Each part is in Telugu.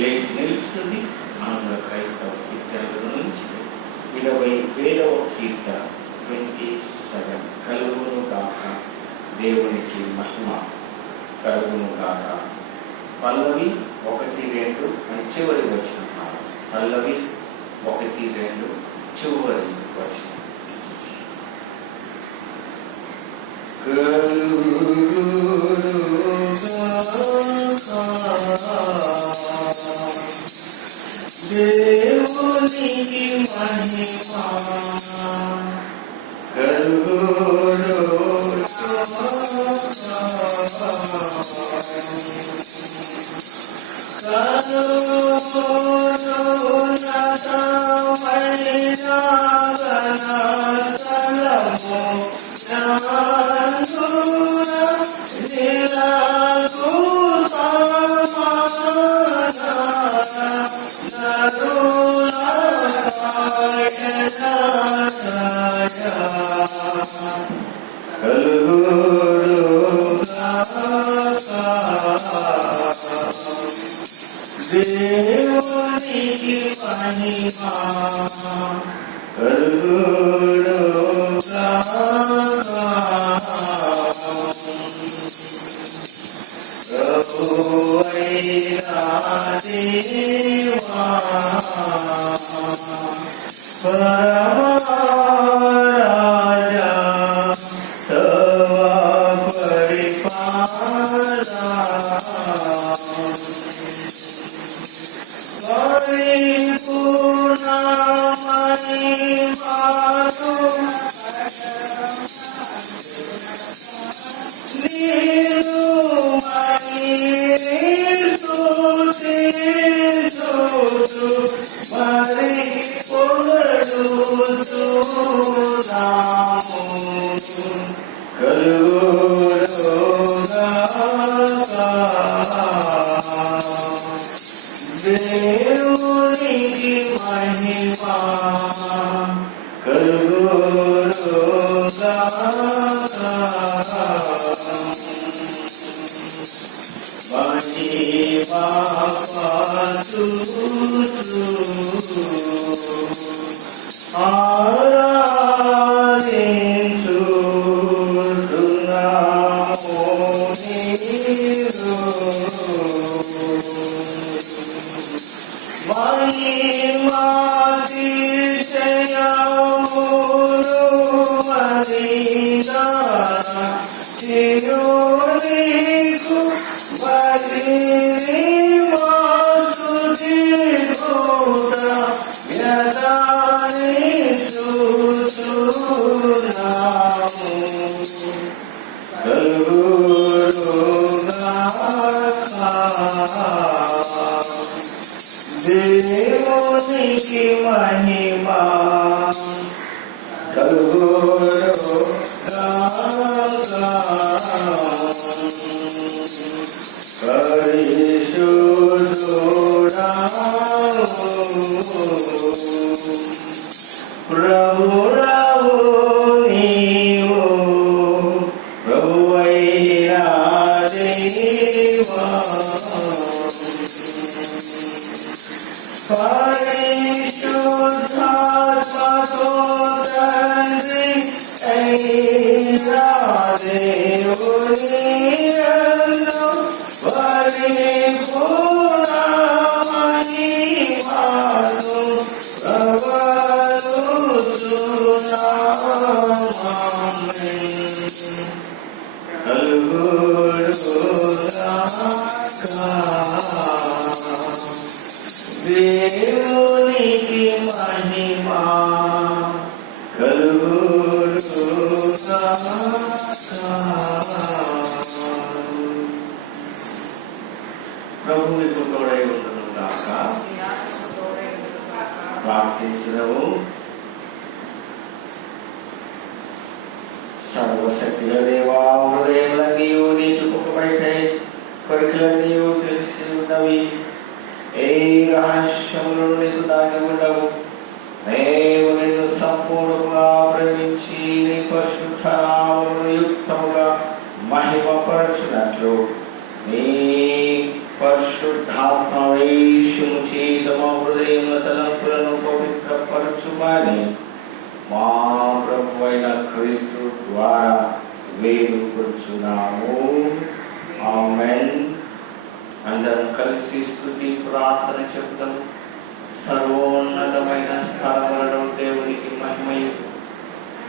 లేచి నిలుస్తుంది. ఆంధ్ర క్రైస్తవ కీర్తనల నుంచి 20,000వ కీర్తన 27 కలుగును గాక దేవునికి మహిమ కలుగును గాక. పల్లవి 1-2 అని చివరి వచనం. పల్లవి 1-2 చివరి వచనం. దేవునికి మహిమ కలుగును దేవునికి మహిమ కలుగును గాక. ప్రభువైన దేవా పరమరాజా తవ పరిపాలన పరిపూర్ణ మహిమను నీరు మరి పొగడుతున్నాము కలుగును గాక. దేవునికి మహిమ కలుగును గాక. మహిమ పాత్రుడు ఆరాధించుచున్నాము నీవు. మహిమాతిశయములు మదిగా నీకు బలిని మాస్తుతిగూడ యదానిస్తుతున్నాము కలుగును గాక. దేవునికి మహిమ కలుగును గాక. పరిశుద్ధుడా ప్రభురావు నీవు, ప్రభువైన దేవా పరిశుద్ధాత్మతో తండ్రి అయిన దేవుని యందు పరిపూర్ణ మహిమను దేవునికి మహిమ కలుగును గాక. ప్రభువుకు తోడై ఉండును గాక. ప్రార్థించినవు. సర్వశక్తిగల దేవా, హృదయములన్నీ నీకు బయట కొరికలన్నీ తెలిసి ఉన్నవి. ఏ రహస్యములు నీకు దాగి ఉండవు. మేము నిన్ను సంపూర్ణంగా ప్రేమించి నీ పరిశుద్ధ నామమును యుక్తముగా మహిమపరచునట్లు నీ పరిశుద్ధాత్మ వేడుకొనుచున్నాము. ఆమేన్. అందరం కలిసి స్తుతి ప్రార్థన చెప్తాం. సర్వోన్నతమైన స్థలములలో దేవునికి మహిమయు,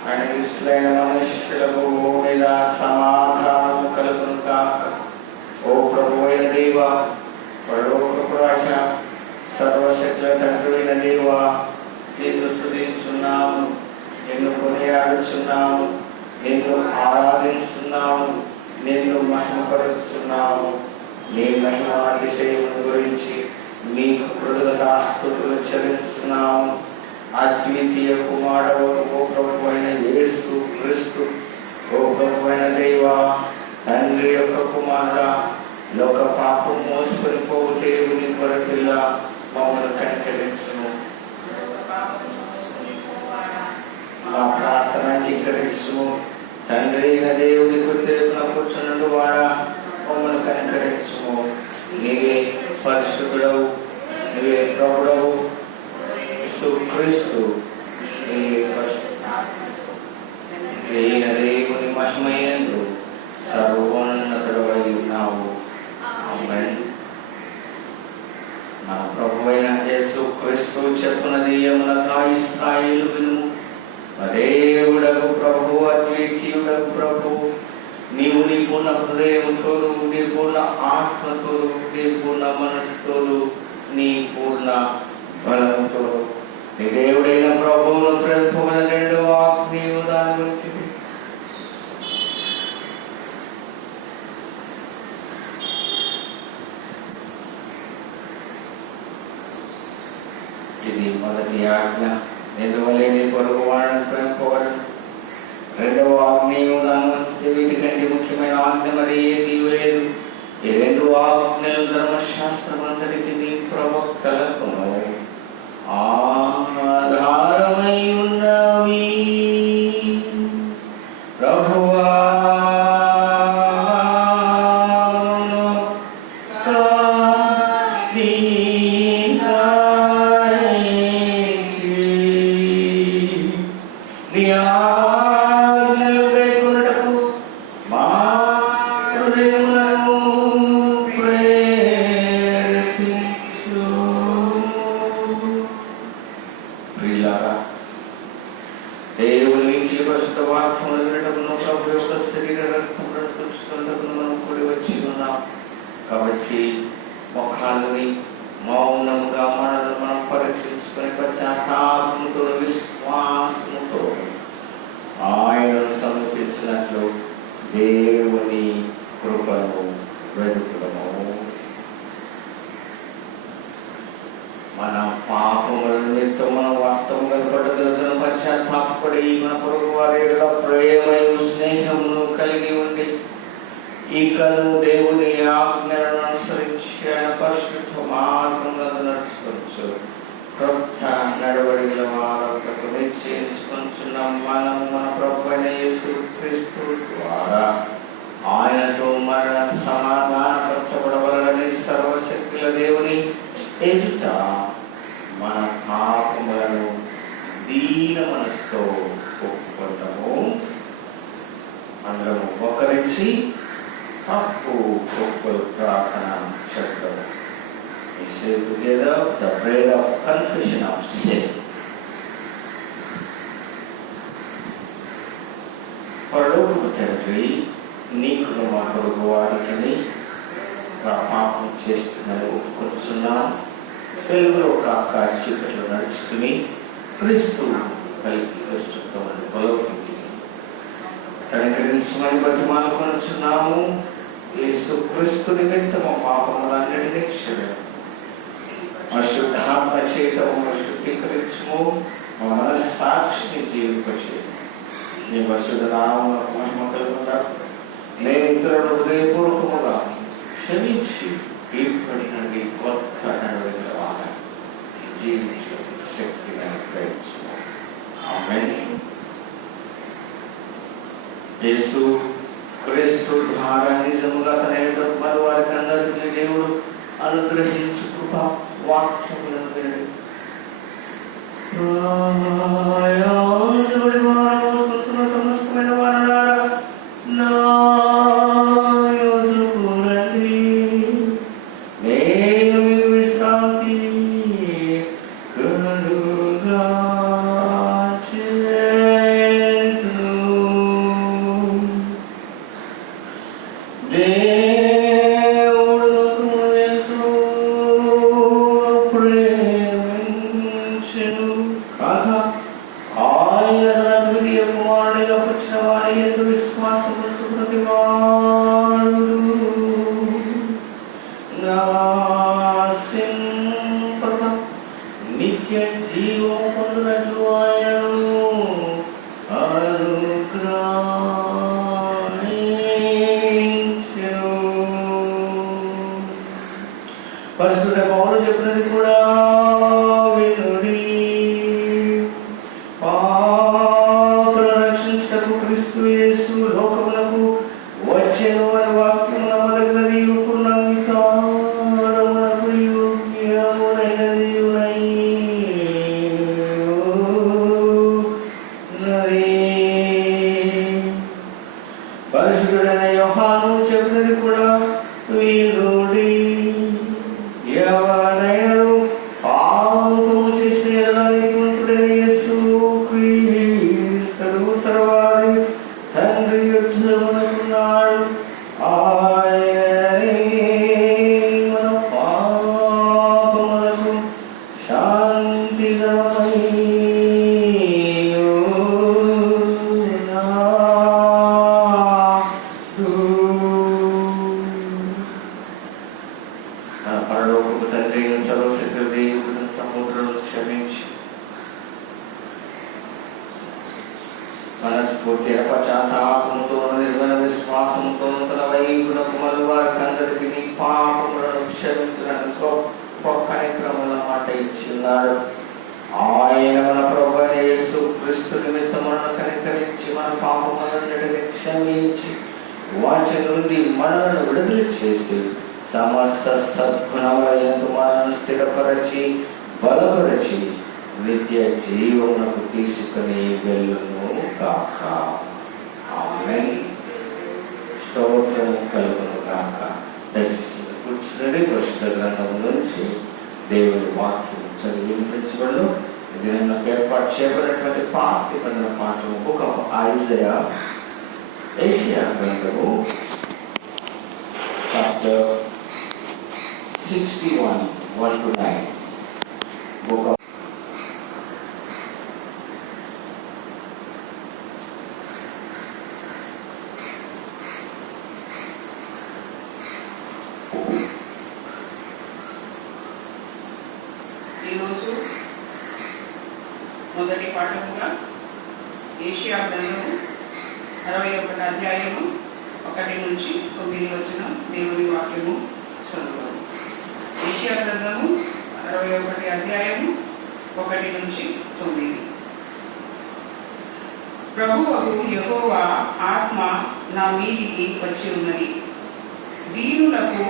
ఆయన ఇష్టమైన మనుష్యులకు మీద సమాధానము కలుగును కాక. ఓ ప్రభువైన దేవా, పరలోకపు రాజా, సర్వశక్తుల తండ్రివైన దేవా, నిన్ను స్తుతించున్నాము, నిన్ను కొనియాడుచున్నాము, నిన్ను ఆరాధిస్తున్నాము, నిన్ను మహిమపరుస్తున్నాము. నీ మహిమాతిశయమును గురించి మీకు కృతజ్ఞతాస్తుతులు చెల్లిస్తున్నాము. అద్వితీయ కుమారుడు ఓ ప్రభువైన యేసు క్రీస్తు, ఓ ప్రభువైన దేవా, తండ్రి యొక్క కుమారుడా, లోక పాపం మోసుకొని పోవు దేవుని కొరపిల్ల మమ్మల్ని కనికరించును. మా ప్రార్థన అంగీకరించుము. తండ్రి అయిన దేవుని కృతజ్ఞతను కూర్చున్నట్టు వాడా మమ్మల్ని కనికరించుము. నీవే పరిశుద్ధుడవు, నీవే ప్రభుడవు, క్రీస్తు నీవే దేవుని మహిమయందు సర్వోన్నతుడవై ఉన్నావు. ఆమేన్. మన ప్రభువైన యేసు క్రీస్తు చెప్పునది యమునగా ఇశ్రాయేలు వినుము. దేవుడకు ప్రభు, అద్వితీయుడకు ప్రభు, నీవు నీ పూర్ణ హృదయంతోను, నీ పూర్ణ ఆత్మతోను, నీ పూర్ణ మనస్సుతోను, నీ పూర్ణ బలంతో నీ దేవుడైన ప్రభువును ప్రతిఫలమైన రెండవ నీవు దాని గురించి ఇది మొదటి ఆజ్ఞ. ఎందువల్ల నీ పొరుగు వాడిని ప్రేమింపవడం. రెండవ ఆజ్ఞయు వీటికంటే ముఖ్యమైన ఆజ్ఞ మరి ఏది లేదు. ఈ రెండు ఆజ్ఞలు ధర్మశాస్త్రం అందరికీ నీ ప్రవక్తలకును ఆధారమై ఉన్నవి. ప్రభువా కాబట్టి మొఖాలని మౌనముగా మనల్ని మనం పరీక్షించుకొని పశ్చాత్తాపముతో విశ్వాసముతో ఆయనను సమర్పించినట్లు దేవుని కృపను వెతుకుదము. మన పాపముల నిమిత్తం మనం వాస్తవంగా పట్టుదలను పశ్చాత్తాపడి మన పొరుగు వారి ప్రేమయు స్నేహమును కలిగి ఉండి ఇకను దేవుని ఆజ్ఞలను అనుసరించి ఆయన పరిశుద్ధ మార్గంలో నడుచుకోవచ్చు. క్రొత్త నడవడిల వారొకకు నిశ్చయించుకుంటున్నాం. మనం మన ప్రభువైన యేసు క్రీస్తు ద్వారా ఆయనతో మరణ సమాధానపరచబడవలనని సర్వశక్తుల దేవుని ఎదుట మన పాపములను దీన మనసుతో ఒప్పుకుంటాము. అందరము ఒకరించి తప్పు ఒప్పులు ప్రార్థన చెప్తాము. We say together the prayer of confession of sin. పరలోకపు తండ్రి, నీకు మా కొరకు వారికి పాపం చేస్తున్నది ఒప్పుకొస్తున్నాం. తెలుగులో కాక చీకట్లో నడుచుకుని క్రీస్తు కలిగి క్రీస్తుతో బలోకి కనికరించమని బట్టి మానుకొనుచున్నాము. యేసు క్రీస్తు నిమిత్తం మా పాపములన్నిటినీ క్షమించు. మా శుద్ధాత్మ చేతము శుద్ధీకరించుము. మా మనస్సాక్షిని జీవింపచేయము. నీ పరిశుద్ధ నామమునకు మహిమ కలుగుగా నేను ఇతరులను హృదయపూర్వకముగా క్షమించి ఇప్పటి నుండి కొత్త నడవడిక జీవించే శక్తిని అనుగ్రహించుము. ఆమేన్. యేసు క్రీస్తు ద్వారా నిజముగా తన ఎదురు వారికి అందరికీ దేవుడు అనుగ్రహించు కృప వాక్యములను వినండి. సమస్తమైన వారు పరిశుద్ధ పౌలు చెప్పినది కూడా వినుడి. పాపులను రక్షించుటకు క్రీస్తు యేసు లోకమునకు వచ్చెను అని వాక్యం నమ్మదగినది, పూర్ణాంగీకారమునకు యోగ్యమునైనది ఉన్నది. పరిశుద్ధుడైన యోహాను చెప్పినది కూడా వినుడి. పరలోకపు తండ్రి సర్వశక్తి దేవుడు సముద్రంలో క్షమించి మనస్ఫూర్తి పశ్చాత్తాపంతో నిర్మల విశ్వాసంతో తన వైపునకు మళ్ళీ వారికి అందరికీ నీ పాపములను క్షమించడానికి గొప్ప కార్యక్రమాల మాట ఇచ్చిన్నాడు. ఆయన మన ప్రభువైన యేసు క్రీస్తు నిమిత్తములను కనికరించి మన పాపములన్నిటిని క్షమించి వాటి నుండి మనలను విడుదల చేసి సమస్త సద్గుణములయందు మనను స్థిరపరచి బలపరచి నిత్య జీవమునకు తీసుకుని వెళ్ళును గాక. ఆమేన్. స్తోత్రము కలుగును గాక. దయచేసి కూర్చుని పరిశుద్ధ గ్రంథం నుంచి దేవుని వాక్యం చదివి వినిపించబడు. ఇది నేను ఏర్పాటు చేయబడినటువంటి పాత నిబంధన పాఠము బుక్ ఆఫ్ ఐజయా, ఏషియా గ్రంథము చాప్టర్ 61, 1-9. Book of ఈరోజు మొదటి పాఠముగా ఏషియా గ్రంథము 61వ అధ్యాయము 1-9 దేవుని వాక్యము చదువుతాము. ఏషియా గ్రంథము 61వ అధ్యాయము 1-9. ప్రభువకు యెహోవా ఆత్మ నా మీదికి వచ్చి ఉన్నది, దీనులకు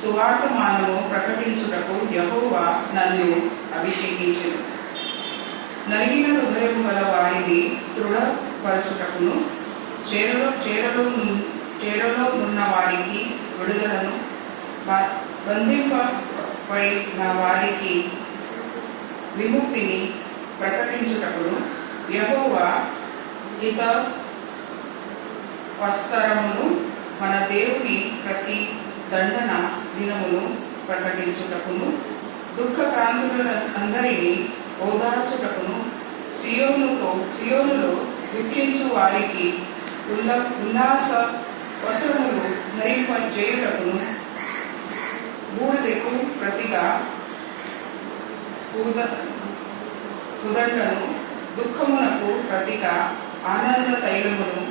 సువార్తమానము ప్రకటించుటకు యెహోవా నన్ను అభిషేకించెను. నలిగిన హృదయం గల వారిని దృఢపరచుటకును, చేరలో ఉన్న వారికి విడుదలను, బంధింపబడిన వారికి విముక్తిని ప్రకటించుటకును యెహోవా హిత వస్త్రమును, మన దేవుని ప్రతి దండన దినమును ప్రకటించుటకును, దుఃఖక్రాంతులందరినీ ఓదార్చుటకును, సియోనులో దుఃఖించు వారికి ఉల్లాస వస్త్రములు ధరింపజేయుటకును, బూడిదకు ప్రతిగా ఉదండను, దుఃఖమునకు ప్రతిగా ఆనంద తైలమును,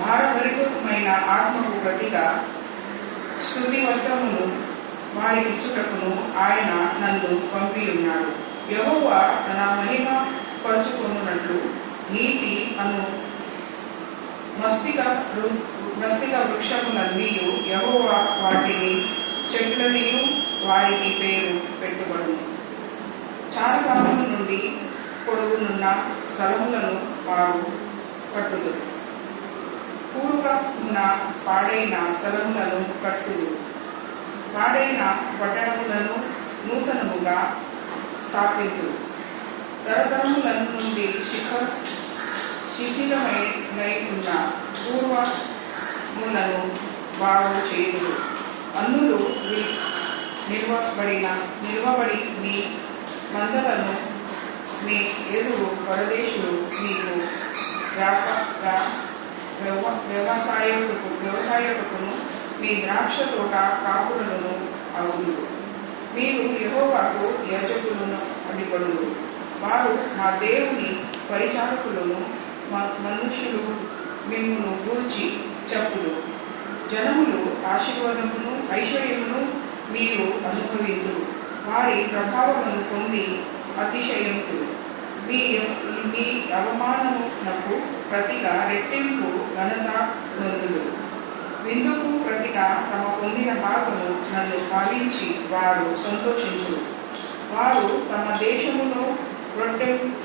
భారభరితమైన ఆత్మకు ప్రతిగా స్తుతి వస్త్రమును వారికిచ్చుటకును ఆయన నన్ను పంపి ఉన్నాడు. యెహోవా తన మహిమ పరుచుకొనున్నట్లు నీతి అను మస్తిక వృక్షములన్నీ యెహోవా వాటిని చెట్లనియు వారికి పేరు పెట్టుబడును. చారకాలం నుండి పొడుగునున్న స్థలములను వారు కట్టుదు, పూర్వమున పాడైన స్థలములను కట్టుదు, పాడైన పట్టణములను నూతనముగా స్థాపించు, తరతరముల నుండి శిథిలమై ఉన్న మూలను బాగు చేయుదురు. అన్నులు నిల్వబడి మీ మందలను మీ ఎదురు పరదేశులు మీకు వ్యవసాయకును మీ ద్రాక్ష తోట కాపులను అగుదురు. మీరు యెహోవాకు యాజకులను అడిపడుదురు. వారు మా దేవుని పరిచారకులను మనుష్యులు మిమ్మును గూర్చి చెప్పులు. జనములు ఐశ్వర్యమును మీరు అనుభవింతురు. వారి ప్రభావమును పొంది అతిశయింతురు. మీ అవమానమునకు ప్రతిగా రెట్టింపు ఘనత నొందులు. విందుకు ప్రతిగా తమ పొందిన భాగము నన్ను భావించి వారు సంతోషించురు. వారు తమ దేశములో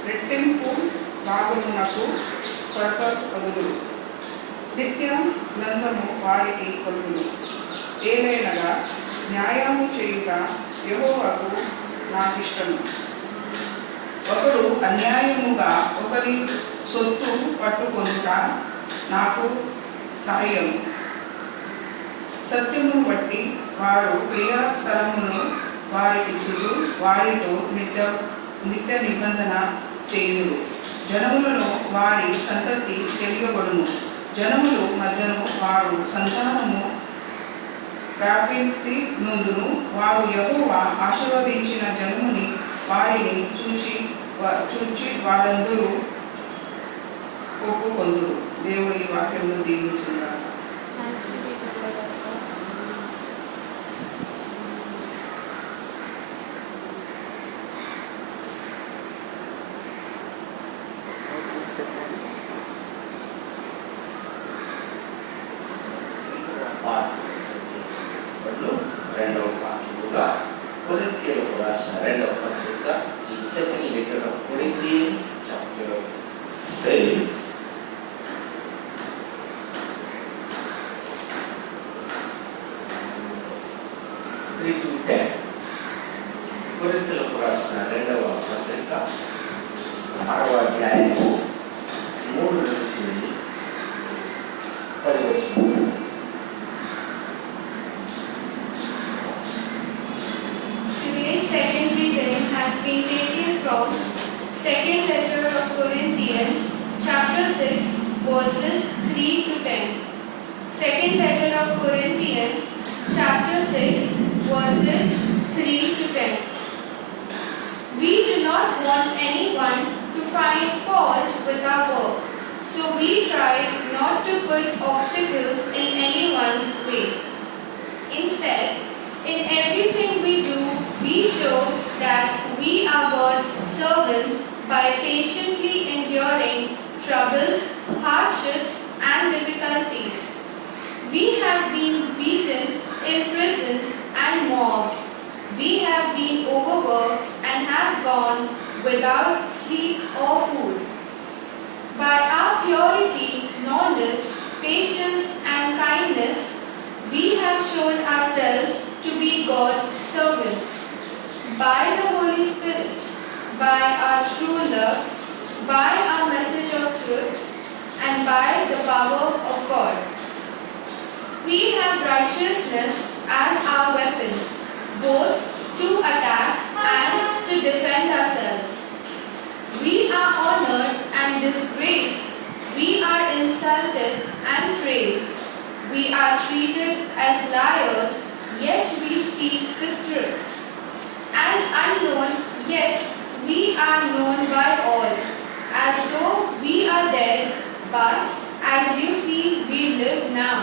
రెట్టింపు భాగమునకు పరపగుదురు. నిత్యం నందము వారికి కలుగును. ఏలైనగా న్యాయము చేయుట యెహోవాకు నాకిష్టము. ఒకడు అన్యాయముగా ఒకరి సొత్తు పట్టుకొనుట నాకు సాయము. సత్యమును బట్టి వారు ప్రియ స్థలమును వారికి చుడు వారితో నిత్య నిబంధన చేయురు. జనములను వారి సంతతి తెలియబడును. జనములు మధ్యను వారు సంతానము వ్యాపించి నుండును. వారు యెహోవా ఆశీర్వదించిన జనముని వారిని చూచి వారందరూ ఒప్పుకొందురు. దేవుని వాక్యమును దీవించుగాక. రెండవ పాఠముగా కొరింథీయులకు రాసిన రెండవ పత్రిక, ఈ second letter of Corinthians chapter 6 3 to 10. కొరింథీయులకు రాసిన రెండవ పత్రిక 6వ అధ్యాయము 3 నుంచి 10 వచనములు. Second reading has been taken from second letter of Corinthians, chapter 6, verses 3 to 10. Second letter of Corinthians, chapter 6, verses 3 to 10. We do not want anyone to find fault with our work, so we try not to put obstacles in anyone's way. Instead, in everything we do, we show that we are God's servants by patiently enduring troubles, hardships, and difficulties. We have been beaten, imprisoned, and mobbed. We have been overworked and have gone without sleep or food. By our purity, knowledge, patience, and kindness, we have shown ourselves to be God's servants. By the Holy Spirit, by our true love, by our message of truth, and by the power of God. We have righteousness as our weapon, both to attack and to defend ourselves. We are honored and disgraced. We are insulted and praised. We are treated as liars, yet we speak the truth. As unknown, yet we are known by all. As though we are dead, but as you see, we live now.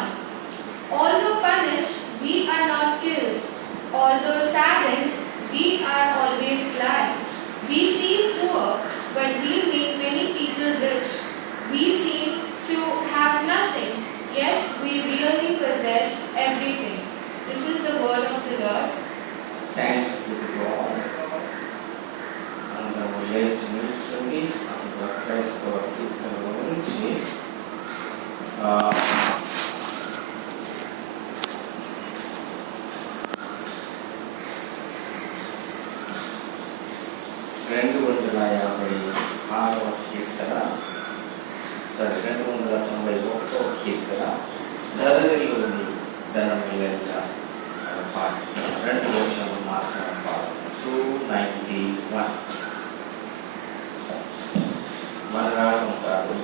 Although punished, we are not killed. Although saddened, we are always glad. We seem poor, but we make many people rich. We seem to have nothing, yet we really possess everything. This is the word of the Lord. Thanks to God. అందరూ లేచి నిల్చుని అందరూ క్రైస్తవ కీర్తనల నుంచి రెండు 256వ కీర్తన 291వ కీర్తన, ధర ధనమిల్లంగా పాట 2 వచనం మాత్రం పాట 291 మన రాగం కాదు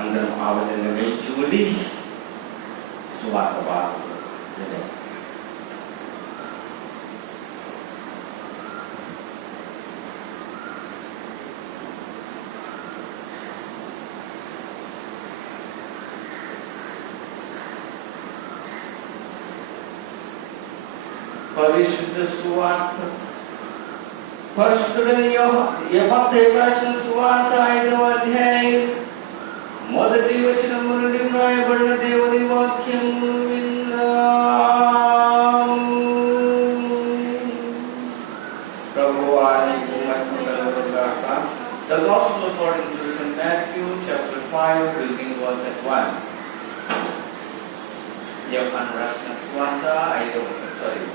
అందరం ఆ విధంగా వేచి ఉండి సువార్త భాగం పరిశుద్ధ సువార్త పరిశుద్ధుడైన మత్తయి రాసిన సువార్త 5వ అధ్యాయం మొదటి వచనము నుండి వ్రాయబడిన దేవుని వాక్యము విన్నాము. ప్రభువా నీకు మహిమ కలుగును గాక. The Gospel according to St. Matthew chapter 5 beginning verse 1. యోహాను రాసిన సువార్త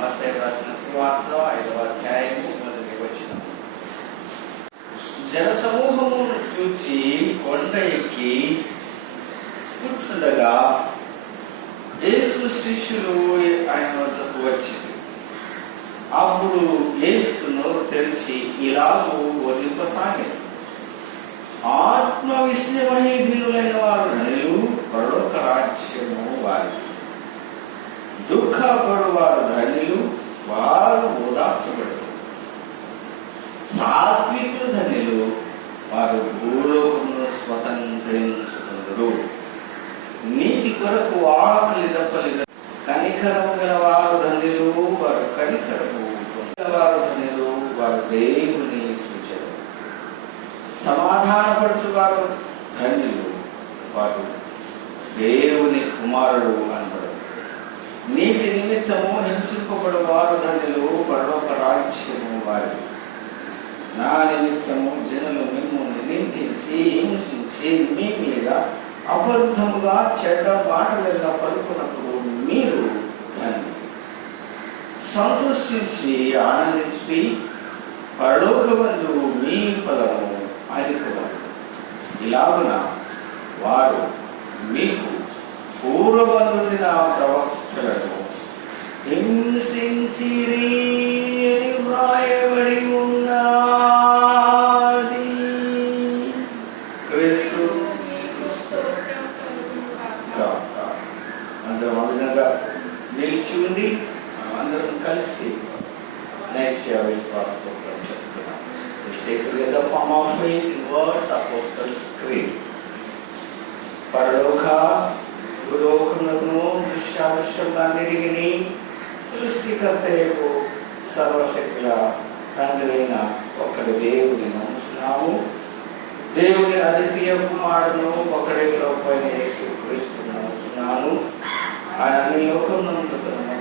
మత్తయి రాసిన సువార్త 5వ అధ్యాయము మొదటి వచనం. జన సమూహమును చూచి కొండ ఎక్కి చూస్తుండగా యేసు శిష్యులు ఆయన వద్దకు వచ్చింది. అప్పుడు యేసు నోరు తెరిచి ఇలాగూ బోధింపసాగాడు. ఆత్మ విషయమై దీనులైన వారు ధనులు, పరలోక రాజ్యము వారి. దుఃఖపడు వారు ధనులు, వారు ఓదార్చబడతారు. సాత్వికులు ధనులు, వారు భూలోకమును స్వతంత్రించుకుందరు. నీతి కొరకు ఆకలి దప్పలి కనికరము గల వారు ధనులు, వారు కనికరము వారు ధనులు, వారు దేవుని సూచన. సమాధానపరచు వారు ధన్యులు, వారు దేవుని కుమారుడు అనబడు. నీతి నిమిత్తము హింసింపబడు వారు ధన్యులు, పరలోక రాజ్యము వారి. నా నిమిత్తము జనులు మిమ్మల్ని నిందించి హింసించి మీ మీద అబద్ధముగా చెడ్డ మాటలుగా పలుకున్నప్పుడు మీరు ధన్యులు. సంతోషించి ఆనందించి పరలోకమందు మీ ఫలము అధికమగు. ఇలాగున వారు మీకు పూర్వబంధుని నా ప్రవక్తలను హింసించిరి అని వ్రాయబడి ఉన్నది. క్రీస్తు అందరం ఆ విధంగా నిలిచి ఉండి అందరం కలిసి నైస్య విశ్వాసపూర్వకంగా చెప్తున్నాం. Say together, form of faith in words, Apostles' Creed. పరలోక భూలోకములను దృశ్యాదృశ్యములన్నిటిని సృష్టికర్తయకు సర్వశక్తుల తండ్రైన ఒకరి దేవుని నమ్ముతున్నాము. దేవుని అద్వితీయ కుమారుడును ఒకడే ప్రభువైన యేసుక్రీస్తును నమ్ముతున్నాను. ఆయన అన్ని లోకమునందు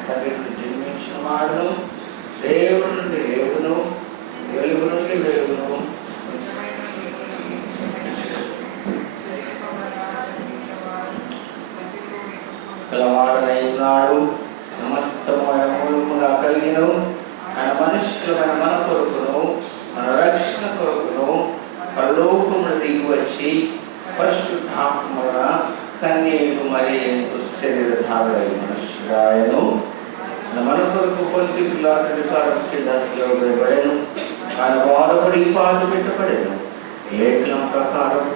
తండ్రి నుండి జన్మించిన వాడును, దేవుని నుండి దేవుడును, వెలుగు నుండి వెలుగును, గలవాడనై ఉన్నాడు. సమస్తము ఆయన మూలముగా కలిగిను. ఆయన మనుష్యులమైన మన కొరకును మన రక్షణ కొరకును పరలోకమును దిగి వచ్చి పరిశుద్ధాత్మ కన్యకు మరియకు శరీరధారుడై మనుష్యుడాయను. మన కొరకు పొంది పిల్లాటి దశలో వేయబడెను. ఆయన బాధపడి పాలు పెట్టబడెను. లేఖనం ప్రకారం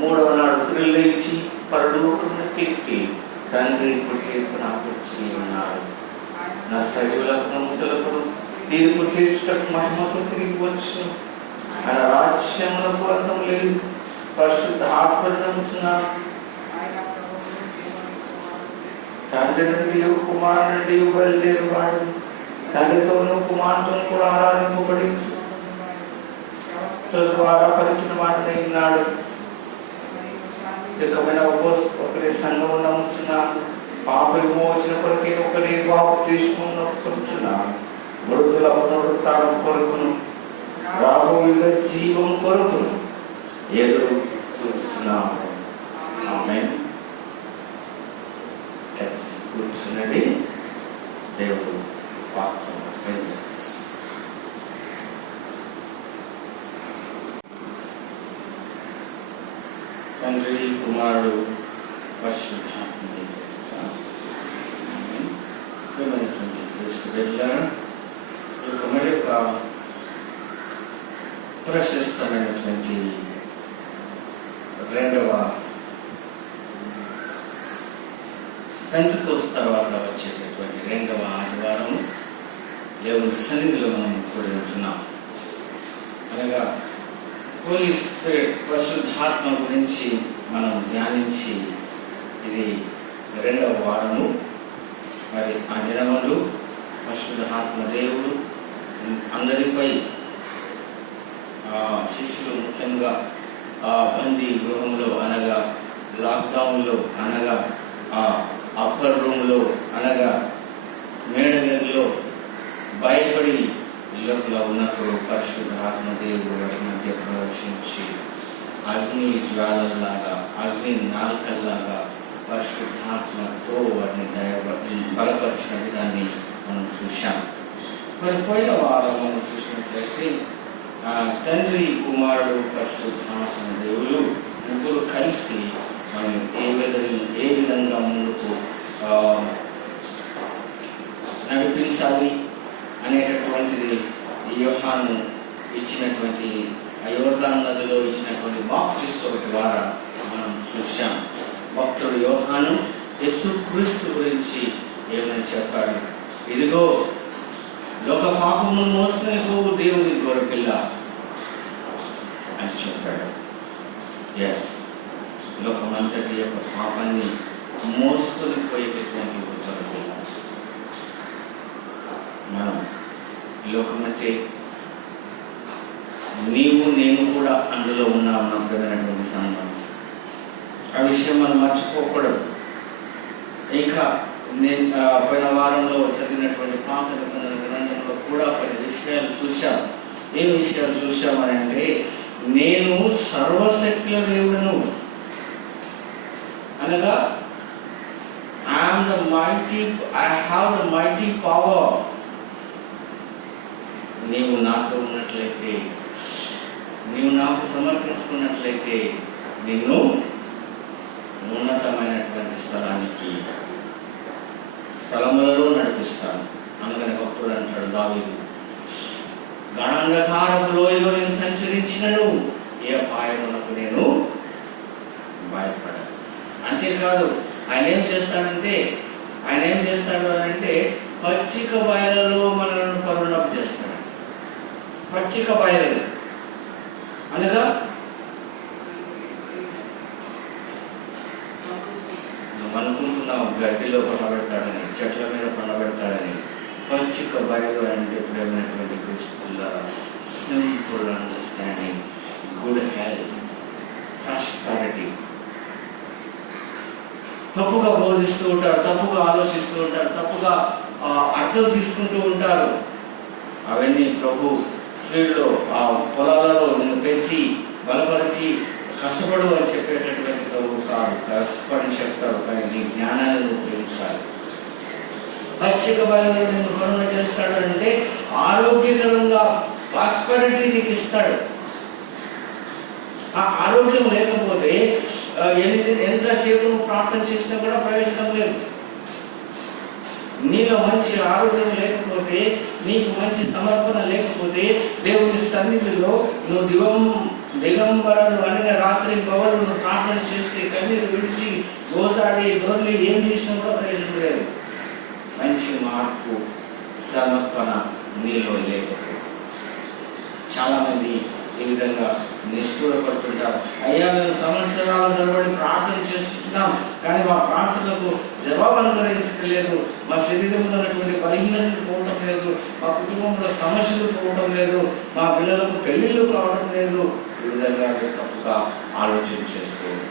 మూడవ నాడు పిల్లలిచ్చి పరలోకమును తిప్పి తండ్రి తీర్పు నాకు వచ్చి ఉన్నాడు. నా సజీవులకు ముద్దులకు తీర్పు తీర్చుటకు మహిమకు తిరిగి వచ్చును. ఆయన రాజ్యములకు అర్థం లేదు. పరిశుద్ధ ఆత్మను నమ్ముతున్నాను. తండ్రి నుండి కుమారు నుండి బయలుదేరువాడు తండ్రితోనూ కుమారుతోనూ కూడా ఆరాధింపబడి ద్వారా పలికిన వాడిని ఉన్నాడు. ఇకమైన ఒకరి సంఘం నమ్ముతున్నాను. పాప విమోచన కొరకే ఒకరి బాప్తిస్మం నమ్ముతున్నాను. మృతుల పునరుత్థానం కొరకును రాబోయే జీవం కొరకును ఎదురు చూస్తున్నాము. ఆమేన్. కూర్చున్నది దేవుడు వాక్యం. తండ్రి కుమారుడు పరిశుద్ధాత్మ మరి యొక్క ప్రశస్తమైనటువంటి రెండవ పెంతెకోస్తు తర్వాత వచ్చేటటువంటి రెండవ ఆదివారం దేవుని సన్నిధిలో మనం కూడి ఉంటున్నాం. అనగా హోలీ స్పిరిట్ పరిశుద్ధాత్మ గురించి మనం ధ్యానించి ఇది రెండవ వారము. మరి ఆ దినములు పరిశుద్ధాత్మ దేవుడు అందరిపై శిష్యులు ముఖ్యంగా బందీ గృహంలో అనగా లాక్డౌన్లో అనగా అప్పర్ రూమ్లో అనగా మేడగదిలో భయపడి లోపల ఉన్నప్పుడు పరిశుద్ధాత్మ దేవుడు వారి మధ్య ప్రవేశించి అగ్ని జ్వాలల్లాగా అగ్ని నాల్కల్లాగా పరిశుద్ధాత్మతో వారిని బలపరిచిన విధాన్ని మనం చూశాం. మరి పోయిన వారం మనం చూసినట్లయితే తండ్రి కుమారుడు పరిశుద్ధాత్మ దేవుడు ముగ్గురు కలిసి మనం ఏ యోహాను ఇచ్చినటువంటి యోర్దాను నదిలో ఇచ్చినటువంటి బాప్తిస్మం ద్వారా మనం చూశాం. భక్తుడు యోహాను యేసుక్రీస్తు గురించి ఏమని చెప్పాడు? ఇదిగో లోక పాపమును మోసుకుని పోవు దేవుని గొర్రెపిల్ల అని చెప్పాడు. ఎస్, లోకమంతటి యొక్క పాపాన్ని మోసుకొని పోయేటటువంటి గొర్రెపిల్ల. మనం లోకమంటే నీవు నేను కూడా అందులో ఉన్నామన్నటువంటి సంబంధం. ఆ విషయం మనం మర్చిపోకూడదు. ఇంకా నేను పోయిన వారంలో చదివినటువంటి పాత గ్రంథంలో కూడా కొన్ని విషయాలు చూశాం. ఏ విషయాలు చూశామనంటే, నేను సర్వశక్తుల దేవుడను అనగా I have the mighty power. నీవు నాతో ఉన్నట్లయితే, నీవు నాకు సమర్పించుకున్నట్లయితే నిన్ను ఉన్నతమైనటువంటి స్థలములలో నడిపిస్తాను. అందుకని భక్తుడు అంటాడు దావీదు, గణాంధకారపు లోయలో నేను సంచరించినను ఏ అపాయమునకు నేను భయపడను. అంతేకాదు ఆయన ఏం చేస్తాడు అంటే పచ్చిక బయలలో మనలను పరుణం చేస్తాడు. పచ్చిక బయలు అనగా అనుకుంటున్నాం గడ్డిలో పండబెడతాడని, చెట్ల మీద పండబెడతాడని. పచ్చిక బయలు అంటే ప్రేమైనటువంటి క్రిస్తుల simple understanding, good health, prosperity. తప్పుగా బోధిస్తూ ఉంటారు, తప్పుగా ఆలోచిస్తూ ఉంటారు, తప్పుగా అర్థం తీసుకుంటూ ఉంటారు. అవన్నీ ప్రభు ఫీల్డ్లో ఆ పొలాలలో నేను పెంచి బలపరిచి కష్టపడు అని చెప్పేటటువంటి ప్రభు కాదు. కష్టపడి చెప్తాడు, కానీ నీ జ్ఞానాన్ని ఉపయోగించాలి. పచ్చిక బయలు నేను కరుణ చేస్తాడు అంటే ఆరోగ్యకరంగా ప్రాస్పెరిటీ నీకు ఇస్తాడు. ఆ ఆరోగ్యం లేకపోతే ఎంతసేపు నువ్వు ప్రార్థన చేసినా కూడా ప్రయోజనం లేదు. నీలో మంచి ఆరోగ్యం లేకపోతే, నీకు మంచి సమర్పణ లేకపోతే, దేవుని సన్నిధిలో నువ్వు దిగంబరలు అనగా రాత్రి పగలు నువ్వు ప్రార్థన చేసి కన్నీరు విడిచి గోసాడి దొర్లి ఏం చేసినా కూడా ప్రయోజనం లేదు. మంచి మార్పు సమర్పణ నీలో లేకపోతే చాలా మంది ఈ విధంగా నిష్ఠూరపడుతుంటారు. అయ్యా, మేము సంవత్సరాల తరబడి ప్రార్థన చేస్తున్నాం, కానీ మా ప్రార్థనలకు జవాబు అనుగ్రహించలేదు. మా శరీరంలో ఉన్నటువంటి బలహీనతలు పోవటం లేదు, మా కుటుంబంలో సమస్యలు పోవటం లేదు, మా పిల్లలకు పెళ్లిళ్ళు కావడం లేదు. ఈ విధంగా తప్పుగా ఆలోచన చేసుకోవాలి.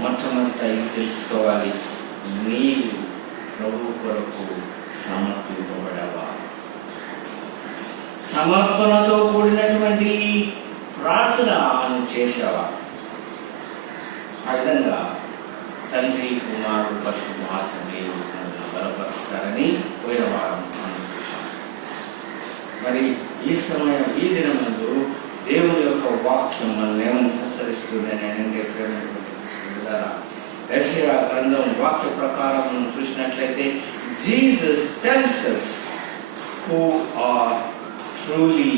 మొట్టమొదట ఇది తెలుసుకోవాలి, నీవు ప్రభు కొరకు సమర్పింపబడవా? సమర్పణతో కూడినటువంటి ప్రార్థన చేశావా? ఆ విధంగా తండ్రి, కుమారుడు, పరిశుద్ధాత్మ దేవుడు బలపరుస్తారని పోయిన వారం మనం చూశాం. మరి ఈ సమయం, ఈ దినమందు దేవుని యొక్క వాక్యం మనల్ని ఏమని హెచ్చరిస్తుందని అంటే యెషయా గ్రంథం వాక్య ప్రకారం మనం చూసినట్లయితే, Jesus tells us who are truly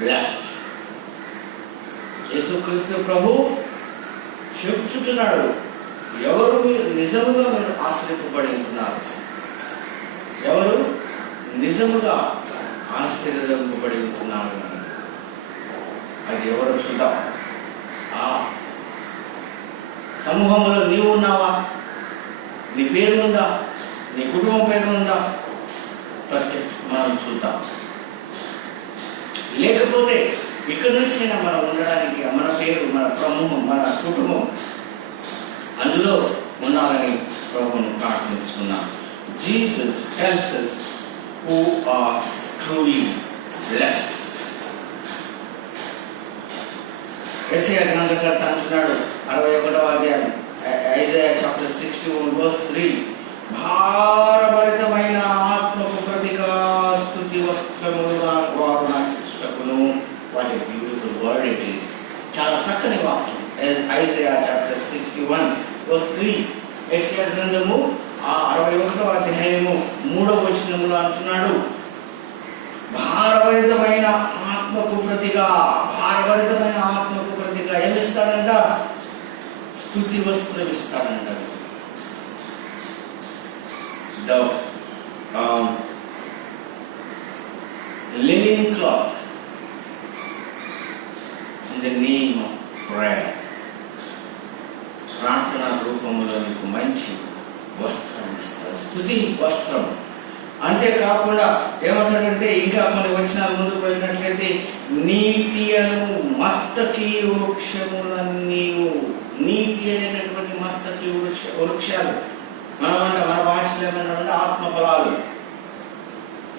blessed. యేసుక్రీస్తు ప్రభు చెప్తున్నాడు, ఎవరు నిజముగా మీరు ఆశ్రయింపబడి ఉంటున్నారు, ఎవరు నిజముగా ఆశ్చర్యపడి ఉంటున్నారు. అది ఎవరు చూద్దాం. ఆ సమూహంలో నీవు ఉన్నావా? నీ పేరు ఉందా? నీ కుటుంబం పేరు ఉందా? మనం చూద్దాం. లేకపోతే ఇక్కడ నుంచైనా మనం ఉండడానికి మన పేరు, మన సమూహం, మన కుటుంబం అందులో ఉండాలని ప్రభువును ప్రార్థించుకున్నాం. Jesus tells us who are truly blessed. యెషయా గ్రంథకర్త అంటున్నాడు 61వ అధ్యాయం, ఐజాయా చాప్టర్ 61 verse 3, భారభరితమైన ఆత్మకు ప్రతిగా స్తుతి వస్త్రములు వారు నాకు ఇచ్చుటకును. What a beautiful word it is. చాలా చక్కని వాక్యం. ఐజాయా చాప్టర్ 61 verse 3, యెషయా గ్రంథము 61వ అధ్యాయము 3వ వచనములో అంటున్నాడు, ఆత్మకు ప్రతిగా, భారభరితమైన ఆత్మకు ప్రతిగా ఏమిస్తాడంట? స్తుతి వస్త్రం ఇస్తాడంట. Linen cloth in the name of prayer. ప్రార్థన రూపంలో నీకు మంచి వస్త్రం ఇస్తారు, స్తుతి వస్త్రం. అంతేకాకుండా ఏమంటాడంటే, ఇంకా కొన్ని వచనాలు ముందుకు వెళ్ళినట్లయితే, నీతి అను మస్తకి వృక్షములన్నీ, నీతి అనేటటువంటి మస్తకి వృక్షాలు మన భాషలో ఏమన్నా ఆత్మ ఫలాలు.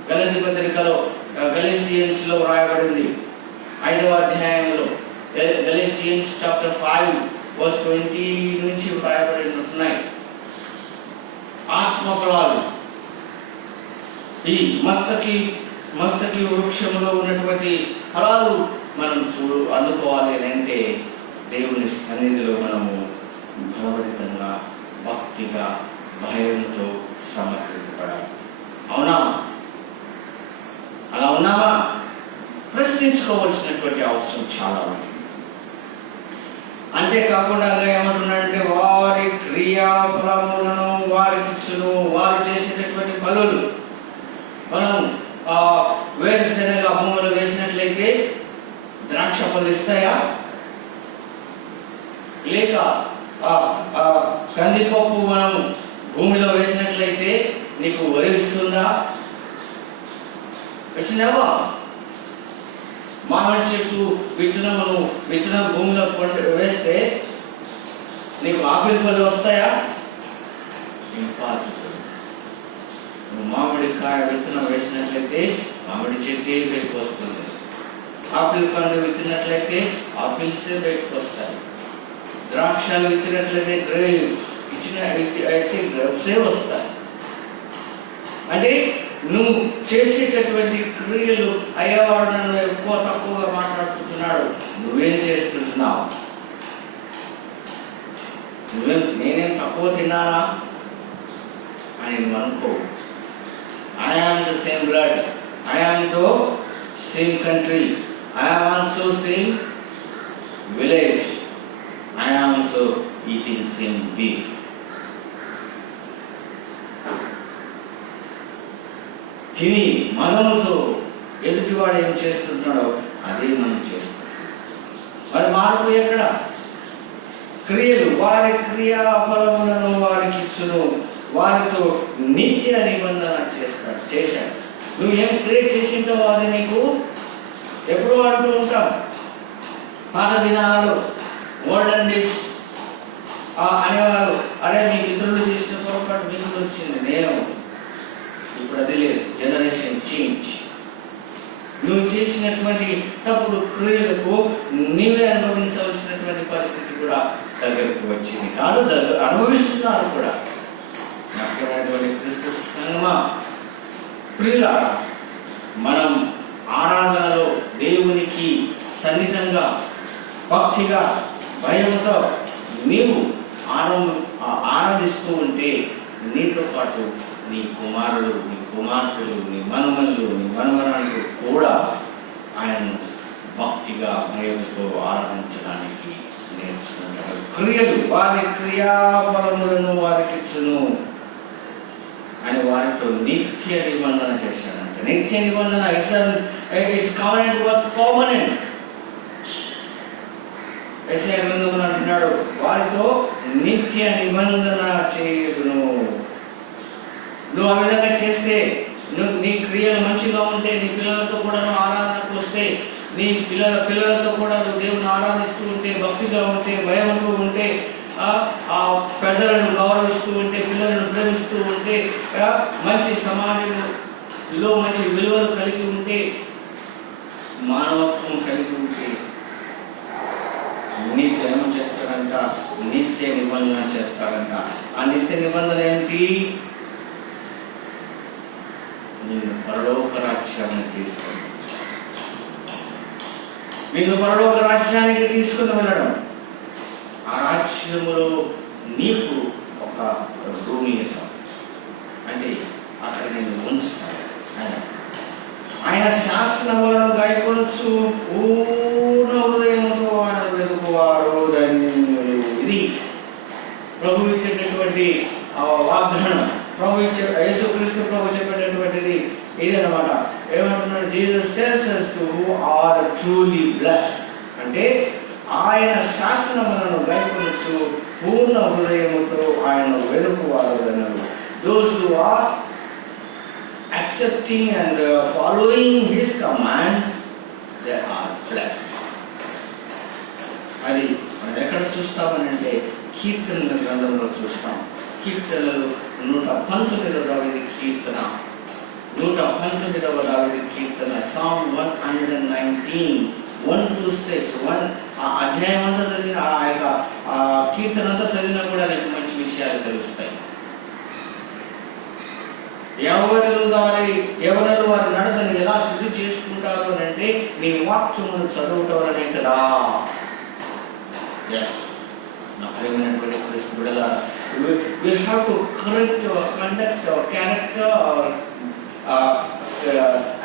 గలతీ పత్రికలో గలేషియన్స్ లో రాయబడింది 5వ అధ్యాయంలో, గలేషియన్స్ చాప్టర్ 5 verse 20 నుంచి రాయబడినట్టున్నాయి ఆత్మ ఫలాలు. ఈ మస్తకి వృక్షంలో ఉన్నటువంటి ఫలాలు మనం అందుకోవాలి అంటే దేవుని సన్నిధిలో మనము బలపడితంగా, భక్తిగా, భయంతో సమర్పించబడాలి. అవునా? అలా ఉన్నామా? ప్రశ్నించుకోవాల్సినటువంటి అవసరం చాలా ఉంది. అంతేకాకుండా ఏమంటున్నాడంటే, వారి క్రియాఫలములను వారికి ఇచ్చును. వారు చేసేటటువంటి పనులు, మనం వేరుశనగ భూములు వేసినట్లయితే ద్రాక్ష పళ్ళు ఇస్తాయా? లేక కందిపప్పు మనం భూమిలో వేసినట్లయితే నీకు వరిస్తుందా? వేసినావా? మామిడి చెట్టు విత్తనం భూమిలో వేస్తే నీకు ఆపిల్ పళ్ళు వస్తాయా? ఇంపాసిబుల్. నువ్వు మామిడికాయ విత్తనం వేసినట్లయితే మామిడి చెట్టే బయటకు వస్తుంది. ఆపిల్ పండు విత్తినట్లయితే ఆపిల్సే బయటకు వస్తాయి. ద్రాక్షలు విత్తినట్లయితే గ్రేప్సే వస్తాయి. అంటే నువ్వు చేసేటటువంటి క్రియలు, అయ్యేవాడు నన్ను ఎక్కువ తక్కువగా మాట్లాడుతున్నాడు, నువ్వేం చేస్తున్నావు? నేనేం తక్కువ తిన్నానా అని నువ్వు అనుకో. I am the same blood, I am the same country, I am also same village, I am also eating same beef. తిని మదముతో ఎదుటివాడు ఏం చేస్తున్నాడో అదే మనం చేస్తాం. మరి మార్పు ఎక్కడ? క్రియలు, వారి క్రియాఫలములను వారికి ఇచ్చును, వారితో నిత్య నిబంధన చేశాడు. నువ్వు ఏం క్రియ చేసింటావో అది నీకు ఎప్పుడు అంటూ ఉంటాం. పాత దినాలలో ఓల్డెన్ డేస్ అనేవారు, అరే మీ ఇతరులు చేసిన పొరపాటు మీకు వచ్చింది, నేను. ఇప్పుడు అది లేదు. Generation change. నువ్వు చేసినటువంటి తప్పుడు క్రియలకు నీవే అనుభవించవలసినటువంటి పరిస్థితి కూడా దగ్గరకు వచ్చింది కాదు, అనుభవిస్తున్నారు కూడా. క్రీస్తు సంగమా, ప్రియులారా, మనం ఆరాధనలో దేవునికి సన్నిధంగా, భక్తిగా, భయంతో నీవు ఆరాధిస్తూ ఉంటే నీతో పాటు నీ కుమారులు, నీ కుమార్తెలు, నీ మనుమలు, నీ మనవరాలు కూడా ఆయనను భక్తిగా, భయంతో ఆరాధించడానికి నేర్చుకుంటారు. క్రియలు, వారి క్రియాఫలములను వారికి ఇచ్చును అని వారితో నిత్య నిబంధన చేశాడంట. నిత్య నిబంధన ఇట్స్ కవెనెంట్ వాస్ పర్మనెంట్. యెషయా గ్రంథంలో అంటున్నాడు, వారితో నిత్య నిబంధన చేయుదును. నువ్వు ఆ విధంగా చేస్తే, నీ క్రియలు మంచిగా ఉంటే, నీ పిల్లలతో కూడా నువ్వు ఆరాధనకు వస్తే, నీ పిల్లలతో కూడా నువ్వు దేవుని ఆరాధిస్తూ ఉంటే, భక్తిగా ఉంటే, భయంతో ఉంటే, ఆ పెద్దలను గౌరవిస్తూ ఉంటే, పిల్లలను ప్రేమిస్తూ ఉంటే, మంచి సమాజంలో మంచి విలువలు కలిగి ఉంటే, మానవత్వం కలిగి ఉంటే, నీకు ఏమో చేస్తాడంట? నిత్య నిబంధన చేస్తాడంట. ఆ నిత్య నిబంధన ఏంటి? నిన్ను పరలోక రాజ్యానికి తీసుకుని, నిన్ను పరలోక రాజ్యానికి తీసుకుని వెళ్ళడం. ఆ రాజ్యములో నీకు ఒక రూమ్ ఇవ్వడం, అంటే అక్కడ నేను ఉంచుతాను. ఆయన శాసనములను గైకొనుచు పూర్ణ హృదయముతో ఆయన వెతుకువారు ధన్యులు. ఇది ప్రభు ఇచ్చేటటువంటి వాగ్దానం. ప్రభు ఇచ్చే యేసుక్రీస్తు ప్రభు చెప్పేటటువంటిది ఇదన్నమాట. ఏమంటున్నాడు? Jesus tells us to who are truly blessed. అంటే ఆయన శాసనములను గైకొనుచు పూర్ణ హృదయముతో ఆయన వెతుకువారు ధన్యులు. Those who are accepting and following his commands, they are blessed. అది మనం ఎక్కడ చూస్తామనంటే కీర్తనల గ్రంథంలో చూస్తాం. కీర్తనలు 119వ దావీదు కీర్తన, 119వ దావీదు కీర్తన, Psalm 119, 1-6. ఆ అధ్యాయం అంతా చదివిన ఆ యొక్క కీర్తన అంతా చదివినా కూడా నీకు మంచి విషయాలు తెలుస్తాయి. ఎవరు వారి నడతని ఎలా శుద్ధి చేసుకుంటారు అంటే నీ వాక్యమును చదవటం అనే కదా. నా ప్రియమైనటువంటి క్రీస్తు బిడ్డలారా, we have to correct our conduct, our character, our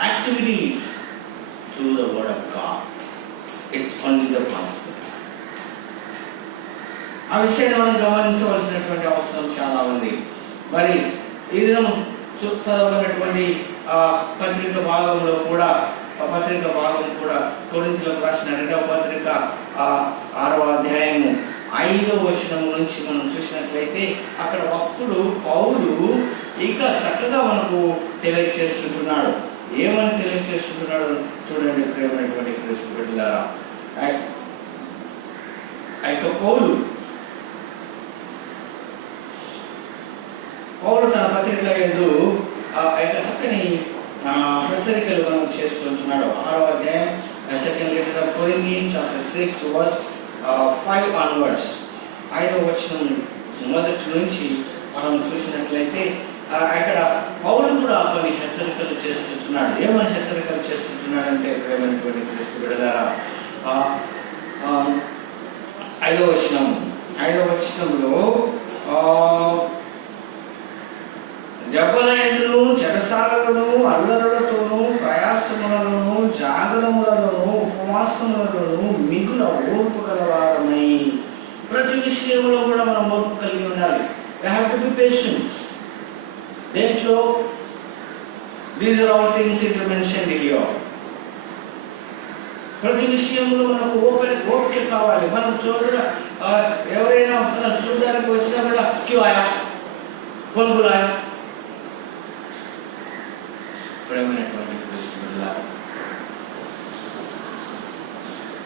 activities through the word of God. It's only the gospel. ఆ విషయాన్ని మనం గమనించవలసినటువంటి అవసరం చాలా ఉంది. మరి ఈ దినం చదవబడినటువంటి పత్రిక భాగం కూడా కొరింథీయులకు రాసిన 2వ పత్రిక 6వ అధ్యాయము 5వ వచనం నుంచి మనం చూసినట్లయితే అక్కడ భక్తుడు పౌలు ఇంకా చక్కగా మనకు తెలియచేస్తున్నాడు. ఏమని తెలియచేస్తున్నాడు చూడండి ప్రియమైనటువంటి క్రీస్తు బిడ్డలారా. పౌలు తన పత్రిక యందు చక్కని హెచ్చరికలు మనం చేస్తున్నాడు. 6వ అధ్యాయం 2nd letter of Corinthians chapter 6 verse 5 onwards. 5వ వచనం మొదటి నుంచి మనం చూసినట్లయితే అక్కడ పౌలు కూడా కొన్ని హెచ్చరికలు చేస్తున్నాడు. ఏమని హెచ్చరికలు చేస్తున్నాడు అంటే ప్రియమైనటువంటి క్రీస్తు బిడ్డలారా, 5వ వచనంలో దెబ్బలైనను చెరసాలను అల్లరులతోనూ ప్రయాసములలోను జాగరములలోను ఉపవాసములలోను మిగుల ఓర్పు గలవారమై. ప్రతి విషయంలో కూడా మనం ఓర్పు కలిగి ఉండాలి. We have to be patient. దేంట్లో these are all things it mentioned here. ప్రతి విషయంలో మనకు ఓపిక కావాలి. మనం ఎవరైనా చూడడానికి వచ్చినా కూడా క్యూ ఆయా కౌన్ బులాయా. ప్రేమైనటువంటి క్రీస్తు బిడ్డలారా,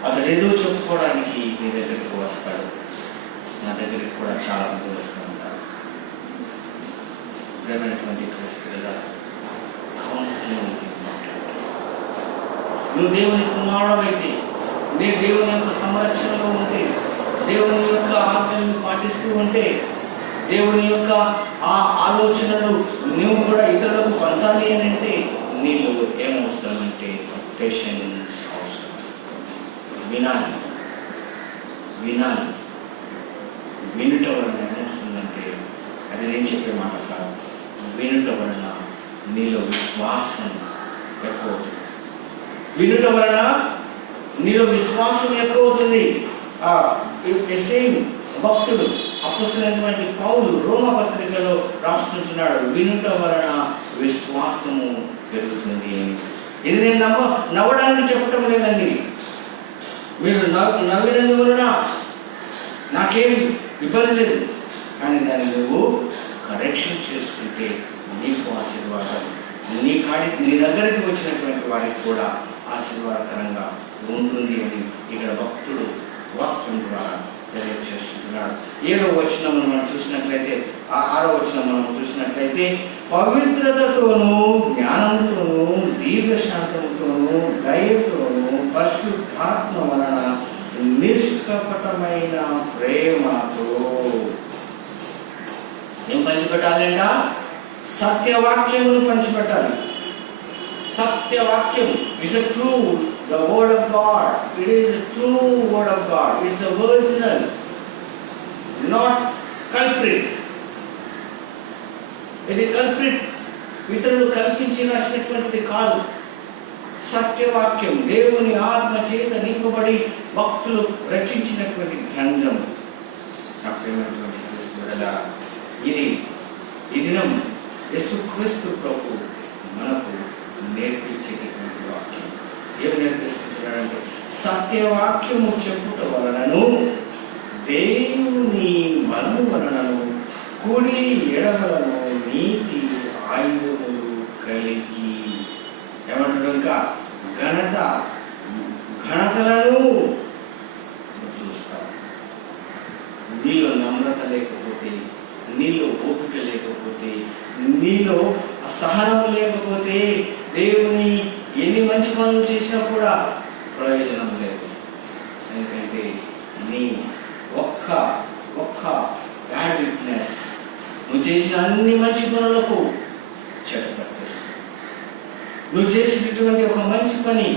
అతడు ఏదో చెప్పుకోవడానికి నీ దగ్గరికి వస్తాడు. నా దగ్గరికి కూడా చాలా మంది వస్తూ ఉంటారు. ప్రేమైనటువంటి క్రీస్తు బిడ్డలారా, నువ్వు దేవుని కుమారుడైతే, నీ దేవుని యొక్క సంరక్షణలో ఉంటే, దేవుని యొక్క ఆజ్ఞలను పాటిస్తూ ఉంటే, దేవుని యొక్క ఆ ఆలోచనలు నువ్వు కూడా ఇతరులకు పంచాలి అని అంటే నీళ్ళు ఏమవసరం అంటే పేషెన్స్ అవసరం. వినాలి. వినుట వలన ఏమొస్తుందంటే, అది నేను చెప్పే మాట కాదు, వినుట వలన నీలో విశ్వాసం ఎక్కువ అవుతుంది. వినుట వలన నీలో విశ్వాసం ఎక్కువ అవుతుంది. భక్తుడు అపొస్తలుడైనటువంటి పౌలు రోమ పత్రికలో రాస్తున్నాడు, వినుట వలన విశ్వాసము పెరుగుతుంది. ఇది నేను నవ్వడానికి చెప్పటం లేదండి. మీరు నవ్వినందువలన నాకేం ఇబ్బంది లేదు, కానీ దాన్ని నువ్వు కరెక్షన్ చేసుకుంటే నీకు ఆశీర్వాదం, నీ దగ్గరికి వచ్చినటువంటి వారికి కూడా ఆశీర్వాదకరంగా ఉంటుంది అని ఇక్కడ భక్తుడు వాక్యం ద్వారా తెలియజేస్తున్నాడు. 7వ వచనం మనం చూసినట్లయితే, 6వ వచనం మనం చూసినట్లయితే, పవిత్రతతోనూ జ్ఞానంతోనూ దీర్ఘశాంతంతోనూ దయతోనూ పరిశుద్ధాత్మ వలన నిష్కపటమైన ప్రేమతో ఏం పంచిపెట్టాలంట? సత్యవాక్యమును పంచిపెట్టాలి. సత్యవాక్యం is a true, the word of God. It is a true word of God. It's a original, not culprit. ఇది కల్ప్రిట్, ఇతరులు కల్పించి రాసినటువంటిది కాదు. సత్యవాక్యం, దేవుని ఆత్మ చేత నింపబడి భక్తులు రచించినటువంటి గ్రంథం. ఇది ఈ దినం యేసుక్రీస్తు ప్రభు మనకు నేర్పించేటటువంటి వాక్యం. ఏం నేర్పిస్తున్నాడంటే, సత్యవాక్యము చెప్పుట వలనను దేవుని బలము వలనను కుడి ఎడమలను నీతి ఆయుధములు కలిగి, ఏమంటాడు ఇంకా, ఘనతలను చూస్తావు. నీలో నమ్రత లేకపోతే, నీలో ఓపిక లేకపోతే, నీలో సహనం లేకపోతే, దేవుని ఎన్ని మంచి పనులు చేసినా కూడా ప్రయోజనం లేదు. ఎందుకంటే నీ ఒక్క బ్యాడ్ విట్నెస్ నువ్వు చేసిన అన్ని మంచి పనులకు చెడ్డ పట్టేస్తుంది. నువ్వు చేసేటటువంటి ఒక మంచి పని,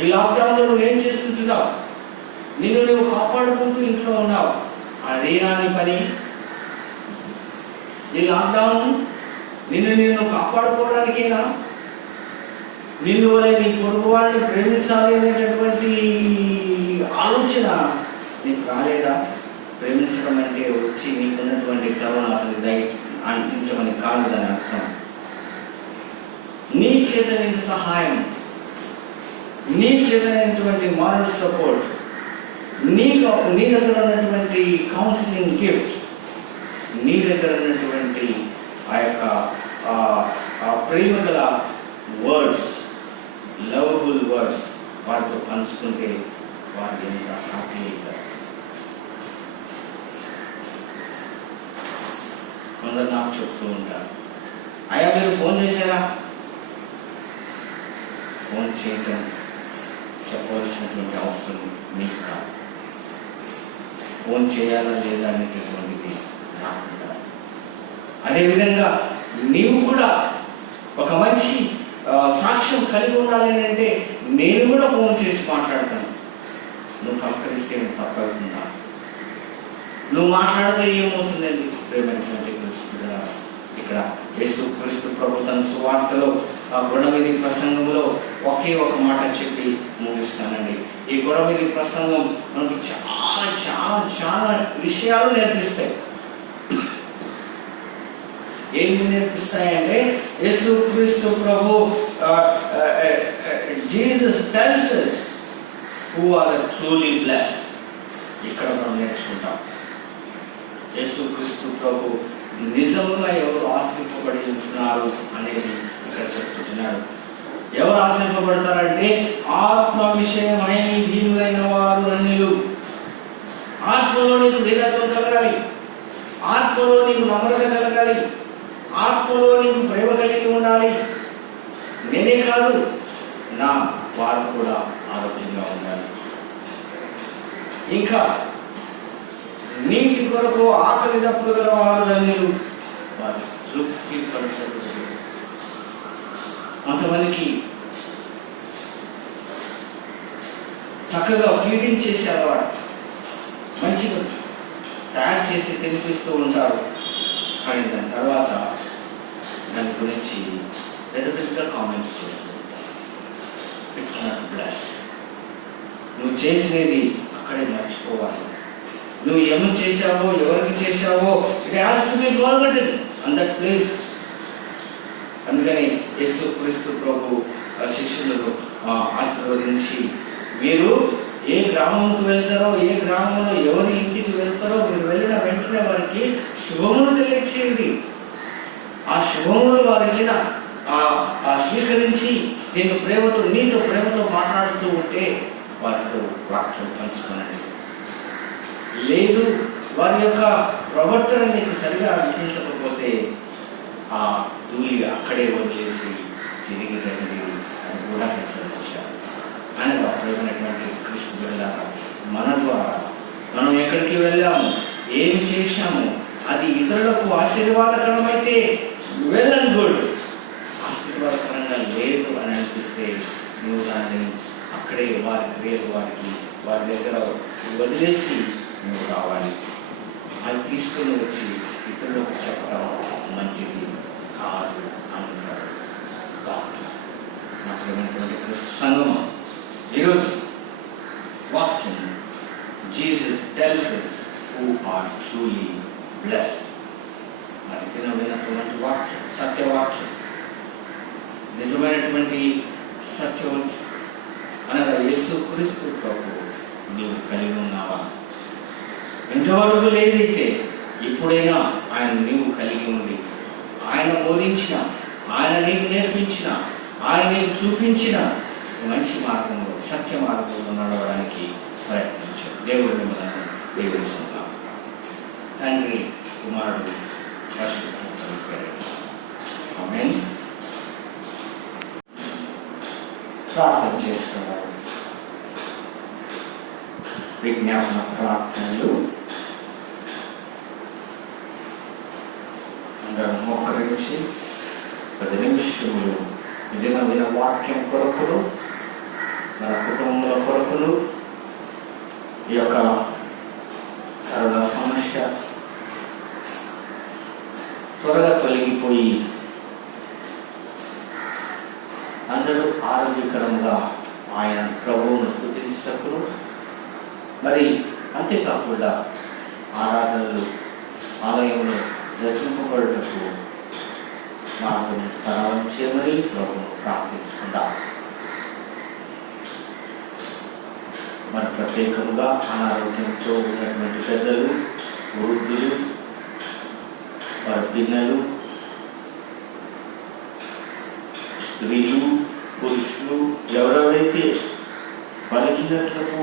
ఈ లాక్డౌన్లో నువ్వేం చేస్తుంటున్నావు? నిన్ను నువ్వు కాపాడుకుంటూ ఇంట్లో ఉన్నావు, అదేనా నీ పని? ఈ లాక్డౌన్ నిన్ను కాపాడుకోవడానికేనా? నిన్ను వల్ల నీ పొరుగు వాళ్ళని ప్రేమించాలి అనేటటువంటి ఆలోచన నీకు రాలేదా? ప్రేమించడం అంటే వచ్చి నీకున్నటువంటి కరుణ అతని అందించమని కాదు దాని అర్థం. నీ చేతనైన సహాయం, నీ చేతనైనటువంటి మారల్ సపోర్ట్, నీ దగ్గర ఉన్నటువంటి కౌన్సిలింగ్ గిఫ్ట్, నీ దగ్గర ఉన్నటువంటి ఆ యొక్క ప్రేమ గల వర్డ్స్, లవబుల్ వర్డ్స్ వారితో పంచుకుంటే వారికి ఎంత హ్యాపీ అవుతారు. కొందరు నాకు చెప్తూ ఉంటారు, అయ్యా మీరు ఫోన్ చేశారా? ఫోన్ చేయటం చెప్పవలసినటువంటి అవసరం మీకు కాదు. ఫోన్ చేయాలా లేదా అనేటటువంటిది నాకు కాదు. అదేవిధంగా నీవు కూడా ఒక మంచి సాక్ష్యం కలిగి ఉండాలి అంటే నేను కూడా ఫోన్ చేసి మాట్లాడతాను. నువ్వు పలకరిస్తే తప్పవుతుందా? నువ్వు మాట్లాడితే ఏమవుతుందండి? ప్రేమైనటువంటి క్రీస్తుగా ఇక్కడ యేసుక్రీస్తు ప్రభు తన సువార్తలో ఆ గొడవమిది ప్రసంగంలో ఒకే ఒక మాట చెప్పి ముగిస్తానండి. ఈ గొడవమిది ప్రసంగం మనకి చాలా చాలా చాలా విషయాలు నేర్పిస్తాయి. ఏమి నేర్పిస్తాయంటే, యేసుక్రీస్తు ప్రభు Jesus tells us who are truly blessed. ఇక్కడ మనం నేర్చుకుంటాం యేసుక్రీస్తు ప్రభు నిజంగా ఎవరు ఆశ్రయింపబడి ఉంటున్నారు అనేది ఇక్కడ చెప్తున్నాడు. ఎవరు ఆశ్రయింపబడతారంటే ఆత్మ విషయమై దీనులైన వారు అన్యులు. ఆత్మలో నీకు ధైర్యం కలగాలి, ఆత్మలో నీకు నమ్రత కలగాలి, ఆత్మలో నీకు ప్రేమ కలిగి ఉండాలి. నేనే కాదు, నా వారు కూడా ఆరోగ్యంగా ఉండాలి. ఇంకా నీటి కొరకు ఆకలి దప్పులు గల వారు ధన్యులు, వారు తృప్తి పరచరు. కొంతమందికి చక్కగా ఫీడింగ్ చేసేవాడు, మంచిగా తయారు చేసి తినిపిస్తూ ఉంటారు. కానీ దాని తర్వాత దాని గురించి పెద్ద కామెంట్స్ చేస్తూ ఉంటారు. It's not blessed. నువ్వు చేసినది అక్కడే మర్చిపోవాలి. నువ్వు ఏమి చేశావో, ఎవరికి చేశావో, it has to be forgotten on that place. అందుకని యేసుక్రీస్తు ప్రభు శిష్యులకు ఆశీర్వదించి, మీరు ఏ గ్రామంకి వెళ్తారో, ఏ గ్రామంలో ఎవరి ఇంటికి వెళ్తారో, మీరు వెళ్ళిన వెంటనే వారికి శుభములు తెలియచేయండి. ఆ శుభములు వారి మీద స్వీకరించి నీతో ప్రేమతో మాట్లాడుతూ ఉంటే వారితో వాక్యం పంచుకోనండి. లేదు, వారి యొక్క ప్రవర్తన నీకు సరిగా అనిపించకపోతే ఆ ధూళి అక్కడే వదిలేసి తిరిగి రండి అని కూడా హెచ్చరించారు. అనగా ప్రేమైనటువంటి క్రీస్తు బిడ్డలారా, మన ద్వారా మనం ఎక్కడికి వెళ్ళాము, ఏం చేశాము, అది ఇతరులకు ఆశీర్వాదకరమైతే వెల్ అండ్ గుడ్. ఆశీర్వాదకరంగా లేదు అని అనిపిస్తే నువ్వు దాన్ని అక్కడే వారి దగ్గర వదిలేసి నువ్వు రావాలి. అది తీసుకుని వచ్చి ఇతరులకు చెప్పడం మంచిది కాదు అంటారు డాక్టర్. మాట్లాడినటువంటి క్రీస్తు సంఘము ఈరోజు వాక్యం Jesus tells us who are truly blessed. మరి వినటువంటి వాక్యం సత్యవాక్యం, నిజమైనటువంటి సత్యవచ్చు అనగా యేసు క్రీస్తు ప్రభు నీవు కలిగి ఉన్నావా? ఇంతవరకు లేదైతే ఇప్పుడైనా ఆయన నీవు కలిగి ఉండి, ఆయన బోధించిన, ఆయన నీకు నేర్పించిన, ఆయన నీకు చూపించిన మంచి మార్గంలో, సత్య మార్గంలో నడవడానికి ప్రయత్నించాడు. దేవుడు మిమ్మల్ని దీవించుకుందాం. తండ్రి, కుమారుడు, పరిశుద్ధాత్మ పేరిట ఆమేన్. ప్రార్థన చేస్తున్నారు. విజ్ఞాపన ప్రార్థనలు అందరం మోకరించి 10 నిమిషములు దిన వాక్యం కొరకులు, మన కుటుంబముల కొరకులు, ఈ యొక్క కరోనా సమస్య త్వరగా తొలగిపోయి అందరూ ఆరోగ్యకరంగా ఆయన ప్రభువును స్తుతించటకు, మరి అంతేకాకుండా ఆరాధనలు ఆలయంలో జరిపింపబడుటకు మార్గం సరళం చేయమని ప్రభువును ప్రార్థించుకుందాం. మరి ప్రత్యేకంగా అనారోగ్యంతో ఉన్నటువంటి పెద్దలు, వృద్ధులు, వారి పిల్లలు, స్త్రీలు, పురుషులు ఎవరెవరైతే పలికినట్లకు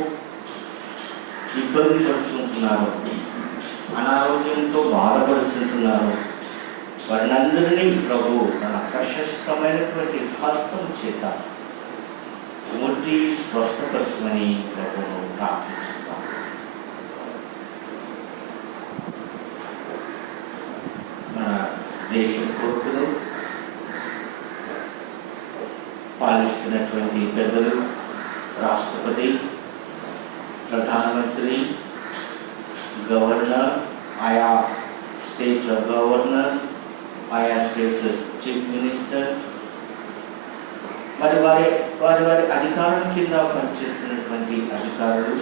ఇబ్బంది పడుతుంటున్నారో, అనారోగ్యంతో బాధపడుతుంటున్నారో, వారినందరినీ ప్రభు తన ప్రశస్తమైనటువంటి హస్తం చేత ముట్టి స్వస్థపరచమని ప్రభువును ప్రార్థిస్తున్నాం. మన దేశం కొరకును పాలిస్తున్నటువంటి పెద్దలు, రాష్ట్రపతి, ప్రధానమంత్రి, గవర్నర్, ఆయా స్టేట్ల గవర్నర్, ఆయా స్టేట్స్ చీఫ్ మినిస్టర్స్, మరి వారి అధికారం కింద పనిచేస్తున్నటువంటి అధికారులు,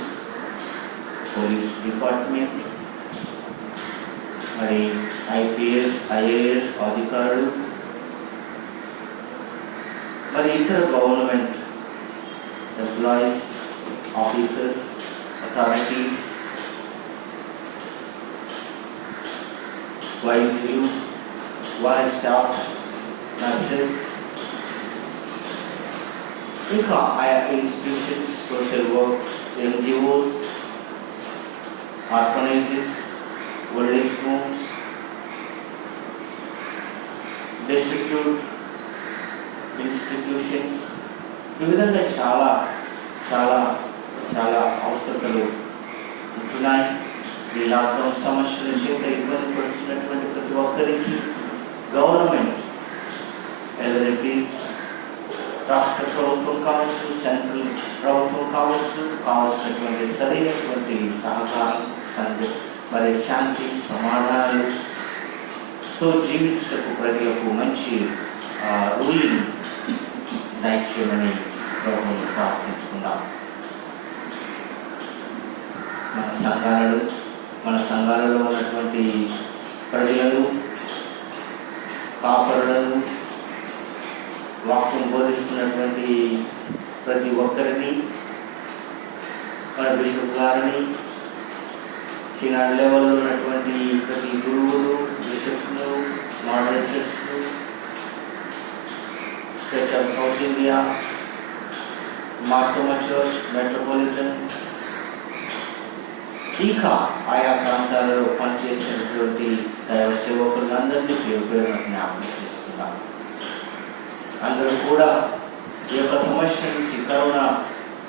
పోలీస్ డిపార్ట్మెంట్, మరి ఐపీఎస్, ఐఏఎస్ అధికారులు, మరి ఇతర గవర్నమెంట్ ఎంప్లాయీస్, ఆఫీసర్స్, అథారిటీస్, వైద్యులు, వారి స్టాఫ్, నర్సెస్, ఇంకా ఆయా institutions, social work, NGOs, orphanages, old age homes, district institutions, ఈ విధంగా చాలా చాలా చాలా అవసరతలు ఉంటున్నాయి. ఈ లాక్డౌన్ సమస్యల చేత ఇబ్బంది పడుతున్నటువంటి ప్రతి ఒక్కరికి గవర్నమెంట్, ఎలక్ట్రిసిటీస్, రాష్ట్ర ప్రభుత్వం కావచ్చు, సెంట్రల్ ప్రభుత్వం కావచ్చు, కావాల్సినటువంటి సరైనటువంటి సహకారం, మరి శాంతి సమాధానాలతో జీవించటకు ప్రజలకు మంచి రూలింగ్ దయచేయమని ప్రభువును ప్రార్థించుకుందాం. మన సంఘాలలో ఉన్నటువంటి ప్రజలను, కాపరులను, వాక్యం బోధిస్తున్నటువంటి ప్రతి ఒక్కరిని, మన బిషప్ గారిని, చిన్న లెవెల్లో ఉన్నటువంటి ప్రతి గురువులు, బిషప్లు, మోడరేటర్స్లు, church of South India, Marthoma church, metropolitan, ఇంకా ఆయా ప్రాంతాలలో పనిచేసినటువంటి దైవ సేవకులందరినీ పేరు జ్ఞాపకం చేస్తున్నాం. అందరూ కూడా ఈ యొక్క సమస్య నుంచి, కరోనా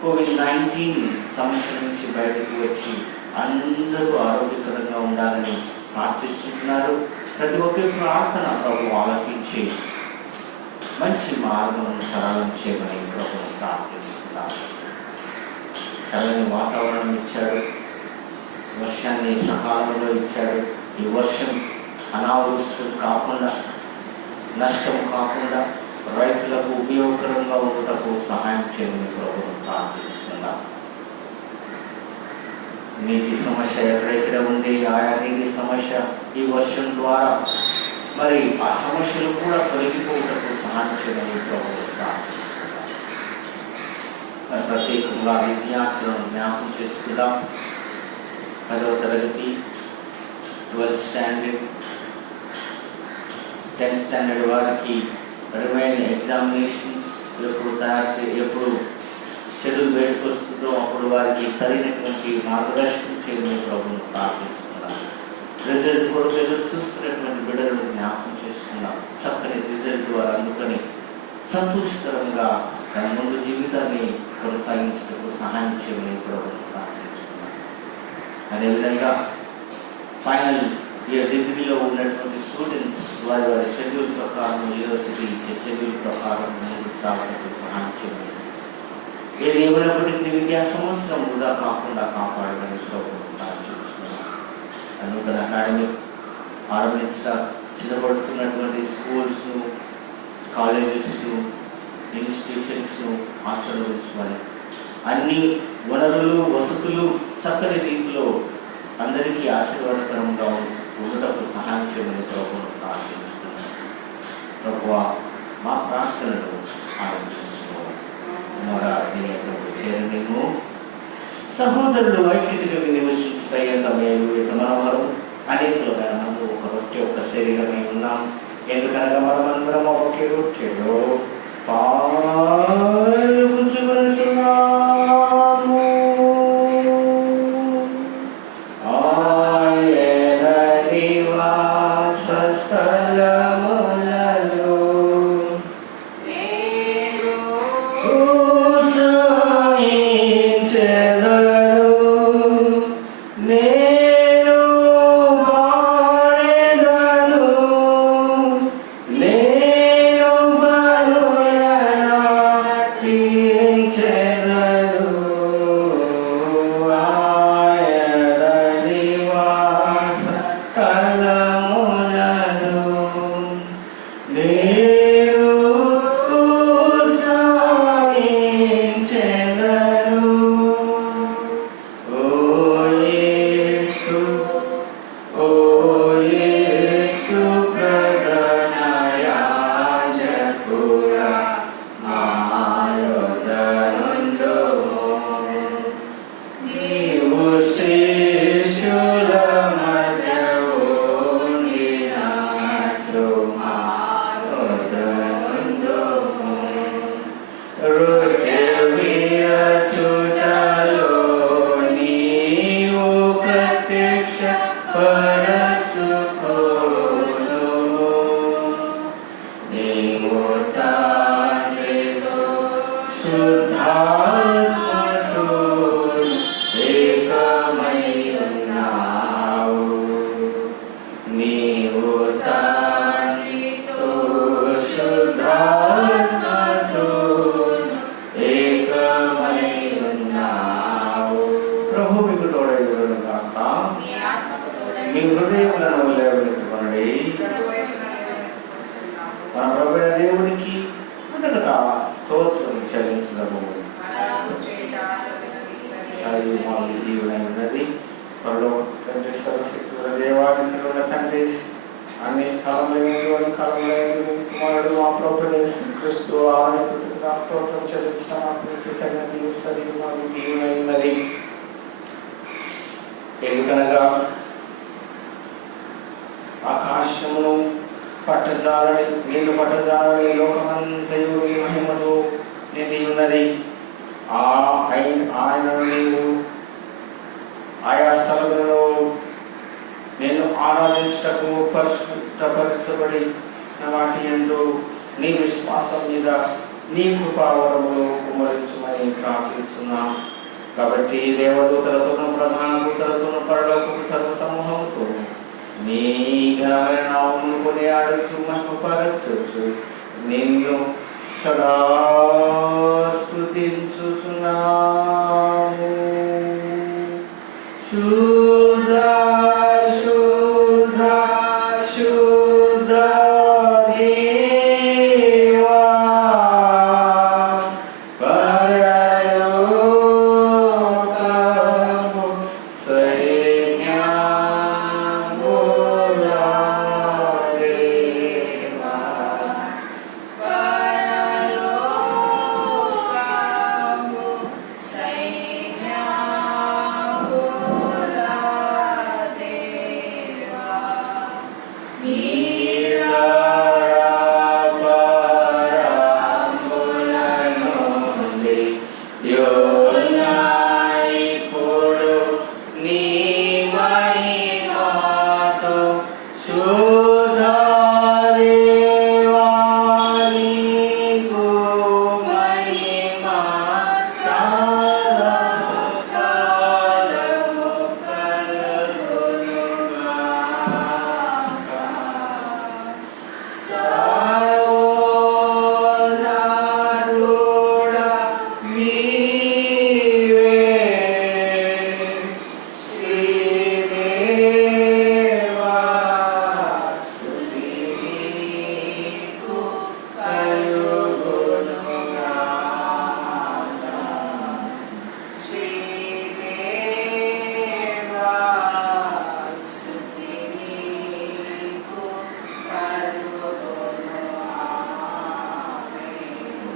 COVID-19 సమస్య నుంచి బయటకు వచ్చి అందరూ ఆరోగ్యకరంగా ఉండాలని ప్రార్థిస్తున్నారు. ప్రతి ఒక్కరి ప్రార్థన ప్రభు ఆలకించి మంచి మార్గం సరళం చేయమని ప్రభువును ప్రార్థిస్తున్నారు. చల్లని వాతావరణం ఇచ్చాడు, వర్షాన్ని సకాలంలో ఇచ్చాడు. ఈ వర్షం అనావృష్టి కాకుండా, నష్టం కాకుండా రైతులకు ఉపయోగకరంగా ఉండటకు సహాయం చేయమని ప్రభుత్వం ప్రార్థిస్తున్నాం. నీటి సమస్య ఎక్కడెక్కడ ఉంది, ఆయా నీటి సమస్య ఈ వర్షం ద్వారా మరి ఆ సమస్యలు కూడా తొలగిపోవటకు సహాయం చేయమని ప్రభుత్వం ప్రార్థిస్తున్నాం. ప్రత్యేకంగా విద్యార్థులను జ్ఞాపకం చేసుకుందాం. 10వ తరగతి, 12th స్టాండర్డ్, 10th స్టాండర్డ్ వారికి రిమైన్ ఎగ్జామినేషన్స్ ఎప్పుడు షెడ్యూల్ బయటకు వస్తుందో అప్పుడు వారికి సరైనటువంటి మార్గదర్శనం చేయమని ప్రభుత్వం ప్రార్థిస్తున్నాం. రిజల్ట్ కొరకు ఎదురు చూస్తున్నటువంటి బిడ్డలను జ్ఞాపకం చేసుకున్నాం. చక్కని రిజల్ట్ వారు అందుకొని సంతోషకరంగా తన ముందు జీవితాన్ని కొనసాగించడానికి సహాయం చేయమని ప్రభుత్వం ప్రార్థిస్తున్నాం. అదేవిధంగా ఫైనల్ ఇయర్ డిగ్రీలో ఉన్నటువంటి స్టూడెంట్స్ వారి వారి షెడ్యూల్ ప్రకారం యూనివర్సిటీ షెడ్యూల్ ప్రకారం ముందుకు సాగడానికి సహాయం చేయమని, ఏది ఏమైనప్పటికీ విద్యా సంవత్సరం వృధా కాకుండా కాపాడమని ప్రభుత్వం ప్రార్థిస్తున్నాం. నూతన అకాడమిక్ ఆరంభించడం సిద్ధపడుతున్నటువంటి స్కూల్స్, కాలేజెస్, ఇన్స్టిట్యూషన్స్ ఆశీర్వదించమని, అన్ని వనరులు వసతులు చక్కని రీతిలో అందరికీ ఆశీర్వాదకరంగా ఉండటకు సహాయం చేయమని ప్రభుత్వం ప్రార్థిస్తున్నాం. ప్రభువా మా ప్రార్థనలు ఆలోచించుకోవాలి. చేరము సహోదరులు ఐక్యతగా నివసించుటయ్యంత మేలు ఇక మనవరం అనేకులుగా మనము ఒక రొట్టె ఒక శరీరమై ఉన్నాం. ఎందుకనగా మనమందరం ఒకే రొట్టెలో పాలుపంచుకొనుచున్నాము. ఆయన నివాస స్థలములలో మీ హృదయములను లేవనెత్తుకొనండి. మన ప్రభువైన దేవునికి మొదటగా స్తోత్రం చెల్లించుదాము. అది మాకు దీవెనైనది. పరలోక తండ్రి, సర్వశక్తుల దేవాలయంలో ఉన్న తండ్రి, అన్ని స్థలములందు కాలములందు కుమారుడు మా ప్రభువైన యేసుక్రీస్తు ఆయన పుట్టుకగా స్తోత్రం చెల్లించుదాము. సరి మాకు దీవెనైనది. ఎందుకనగా ఆకాశమును పట్టజాలని నీళ్లు పట్టజాలని లోకమంతయు నీ మహిమతో నిండి ఉన్నది. ఆయన నీవు ఆయా స్థలములలో నేను ఆరాధించటకు పరిశుద్ధపరచబడి వాటి యందు నీ విశ్వాసం మీద నీ కృపావరములు కుమరించుమని ప్రార్థిస్తున్నాం. కాబట్టి దేవదూతలతోనూ ప్రధాన దూతలతోనూ పరలోకపు సర్వ సమూహంతో నీ ఘనమైన నామమును కొనియాడుచు మహిమపరచుచు నిన్ను సదా స్తుతించుచున్నాము. శుద్ధ శుద్ధ శుద్ధ దేవా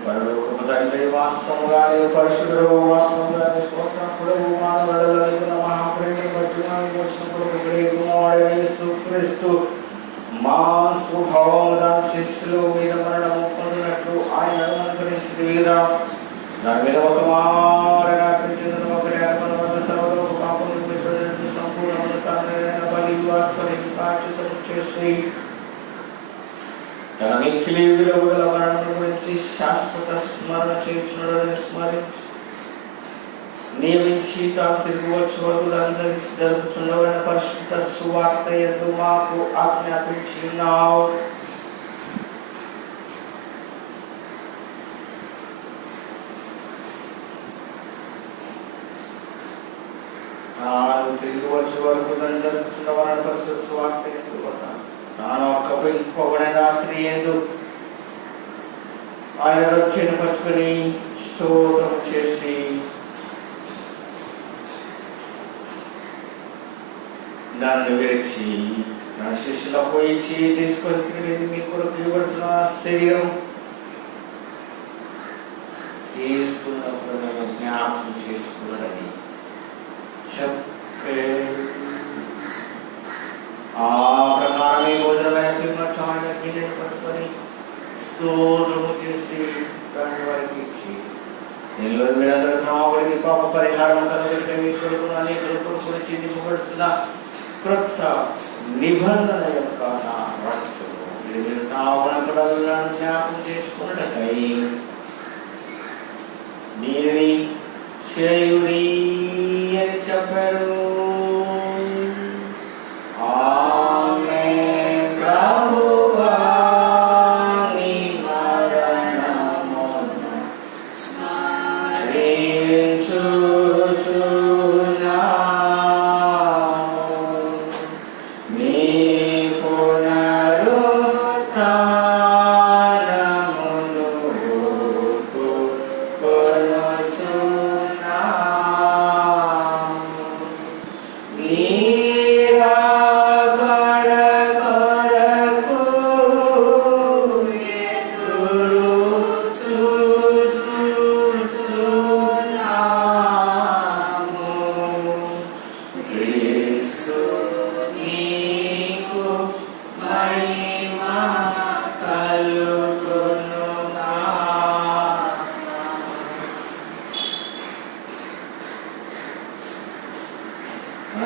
పరలోకపు తండ్రి వాస్తవంగానే పరిశుద్ధుడు వాస్తవంగానే స్తోత్రముడు మానవుడలైన మహాప్రేమ మధ్యమానికి వచ్చినప్పుడు యేసు క్రీస్తు మా స్వభావం శిస్సులో మీద మరణము పొందినట్లు ఆయన అనుకరించింది కదా. దాని మీద ఒక మారగా చెందిన ఒకరి సర్వలోక పాపం సంపూర్ణ తండ్రైన బలి ప్రాచితం చేసి తన మిక్కిలి విలువగల మరణం గురించి శాశ్వత స్మరణ చేయించున్నాడని స్మరించి నియమించి తాను తిరిగి వచ్చే వరకు దాన్ని జరుపుచుండవలన పరిశుద్ధ సువార్త యందు మాకు ఆజ్ఞాపించి ఉన్నావు. తాను తిరిగి వచ్చే వరకు దాన్ని జరుపుచుండవలన పరిశుద్ధ సువార్త యందు తాను ఒక్కబడిన రాత్రి యందు ఆయన రొట్టెను పట్టుకొని స్తోత్రం చేసి దాన్ని విరిచి నా శిష్యులకు ఇచ్చి తీసుకొని మీ కొరకు ఇవ్వబడుతున్న శరీరం తీసుకున్నప్పుడు జ్ఞాపకం చేసుకున్నదని చెప్పే ఆ ప్రకారమే భోజనమైన గిన్నెను పట్టుకొని స్తోత్రము చేసి దాని వారికి ఇచ్చి నేను మీరందరూ నావడికి పాప పరిహారం కనుగొని మీ కొరకు అనేకుల కొరకు చిందింపబడుతున్న క్రొత్త నిబంధన యొక్క నా రక్తము మీరు నా వనపడాలను జ్ఞాపకం చేసుకున్నటకై దీనిని చేయుడి అని చెప్పారు.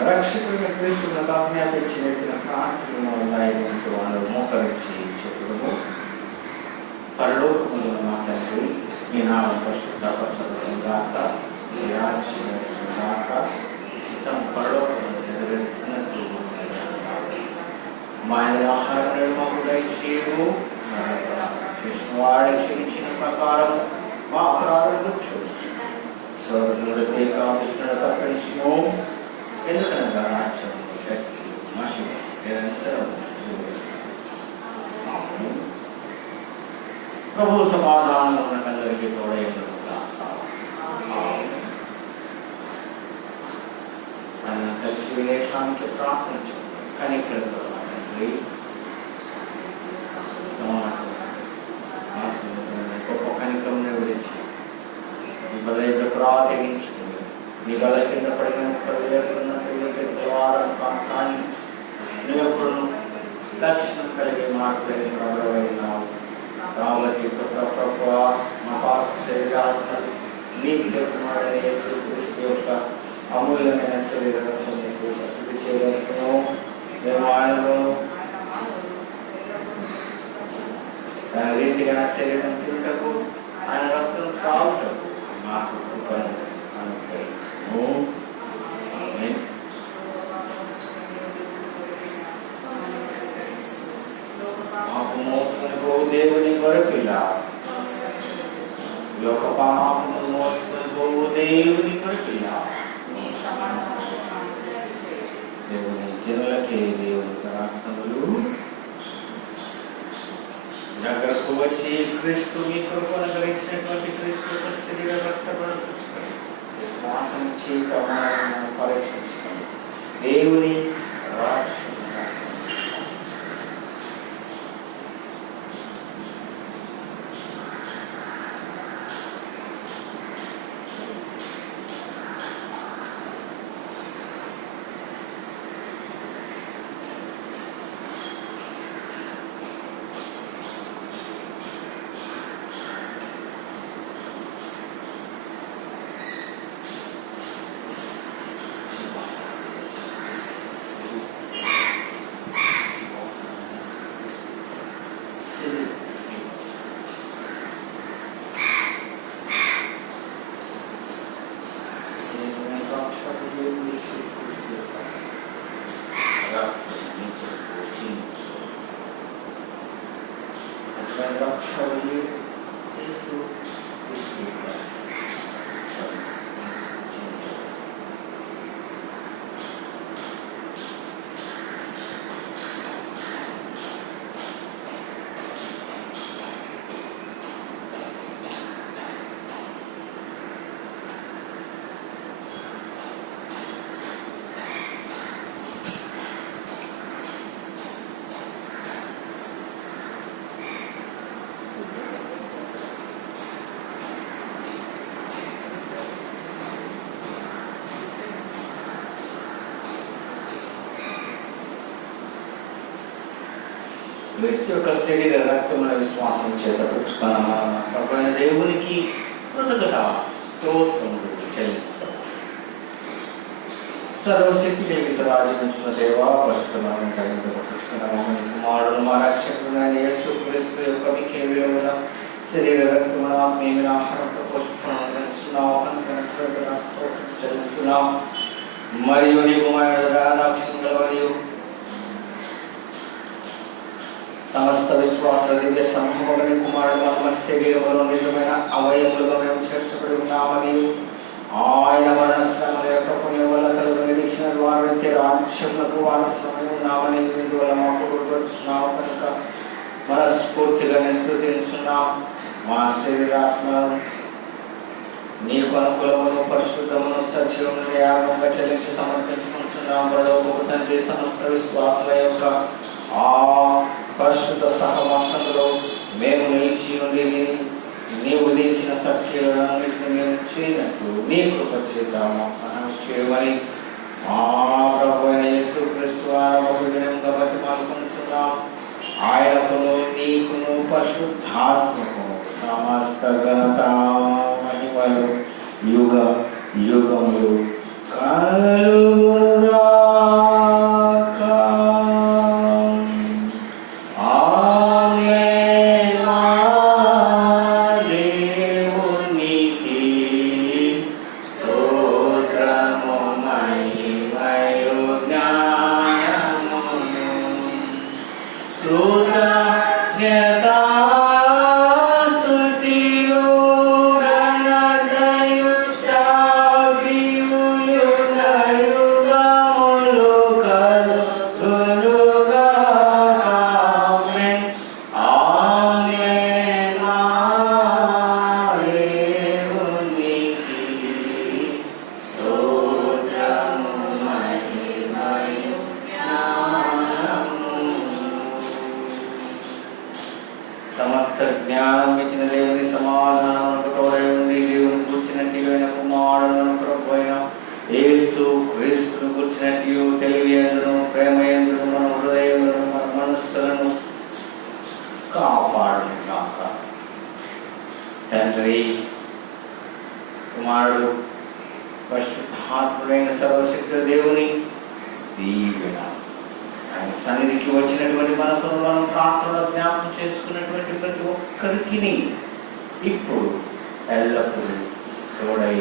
రక్షకుడిని క్రీస్తులకు ఆజ్ఞాపించి పెట్టిన ప్రార్థనలు ఉన్నాయంటూ వాళ్ళు మోకరించి చెప్పడము పరలోకములో మాట్లాడి మీ నామం పరిశుద్ధపరచబడును గాక, మీ రాజ్యం వచ్చును గాక, చిత్తం పరలోకములో నెరవేరుతున్నట్టు మా ఆహారం మాకు దయచేయము, చేసిన వాడు క్షమించిన ప్రకారం మా అపరాధములు క్షమించు, స్వర్గములపై కావిష్ణుడు తప్పించుము. ఎందుకనగా రాజ్యం శక్తి మహిమ నిరంతరం ప్రభు సమాధానం ఉన్నకందరికీ తోడైంది. ఆయన కలిసి విదేశానికి ప్రార్థించు కనికలతో గొప్ప కనికరం విడిచి ఈ బలైన ప్రార్థించుకుంది. నీ బల కింద పడిన కానీ నీప్పుడు దక్షిణం కలిగి మాట్లాడి ప్రభావైనావు. రాములకి ప్రభు మా పాప శరీరాలను నీకు కుమారుడైన యేసుక్రీస్తు యొక్క అమూల్యమైన శరీరాలను నీకు శుద్ధి చేయగలుగుతాను. మేము ఆయనలో తన రీతిగా శరీరం తింటకు ఆయన రక్తం తాగుటకు మాకు కృపను అనుగ్రహించుము. దేవుని కొరకిలా లోక పాపమును మోసుకొని దేవుని కొరకిలా దేవుని జనులకే దేవుని రాష్ట్రములు దగ్గరకు వచ్చి క్రీస్తు మీ కొరకు అనుగ్రహించినటువంటి క్రీస్తు యొక్క శరీర రక్తపడుచుకొని విశ్వాసం చేయడం పరీక్షించుకొని దేవుని రాష్ట్రం రక్షణ యేసు క్రీస్తు క్రీస్తు యొక్క శరీర రక్తముల విశ్వాసం చేత పుచ్చుకున్న దేవునికి కృతజ్ఞత స్తోత్రములు చెల్లిస్తాం. సర్వశక్తి దేవి రాజమించిన దేవా పరిశుద్ధమైన కుమారుడు మా రక్షకుడైన యేసు క్రీస్తు యొక్క విలువల శరీర రక్తముల ఆత్మీయ ఆహారంతో చెల్లిస్తున్నాం. మరియు నీ కుమారుడు రాక్షకుల మరియు సమస్త విశ్వాస దివ్య సమూహమైన కుమారుడు మన శరీరంలో నిజమైన అవయములుగా మేము చేర్చబడి ఉన్నామని ఆయన మరణశ్రమల యొక్క పుణ్యం వల్ల కలుగు నిరీక్షణ ద్వారా రాక్షకులకు వారసమై ఉన్నామని ఇందువల్ల మాకు గుర్తున్నాం కనుక మనస్ఫూర్తిగా నిస్కృతించున్నాం. మా శరీరాత్మను నీ కొనుకులమును పరిశుద్ధమును సత్యమును యాగంగా చెల్లించి సమర్పించుకుంటున్నాం. పరలోకపు తండ్రి సమస్త విశ్వాసుల యొక్క ఆ పరిశుద్ధ సహవాసంలో మేము నిలిచి ఉండి నీవు ఉదయించిన సత్యాలన్నింటినీ మేము చేయనట్టు నీ కృప చేద్దాము చేయమని మా ప్రభు అయిన యేసు క్రీస్తు బహుజనంగా బతిమాలుకుంటున్నాం. ఆయనకును నీకును పరిశుద్ధాత్మకు సమస్త ఘనత మహిమలు యుగ యుగములు కలుగునుగాక. తండ్రి కుమారుడు పరిశుద్ధాత్ముడైన సర్వశక్తి దేవుని దీవెన ఆయన సన్నిధికి వచ్చినటువంటి మనకు మనం ప్రార్థనలో జ్ఞాపకం చేసుకున్నటువంటి ప్రతి ఒక్కరికి ఇప్పుడు ఎల్లప్పుడూ తోడై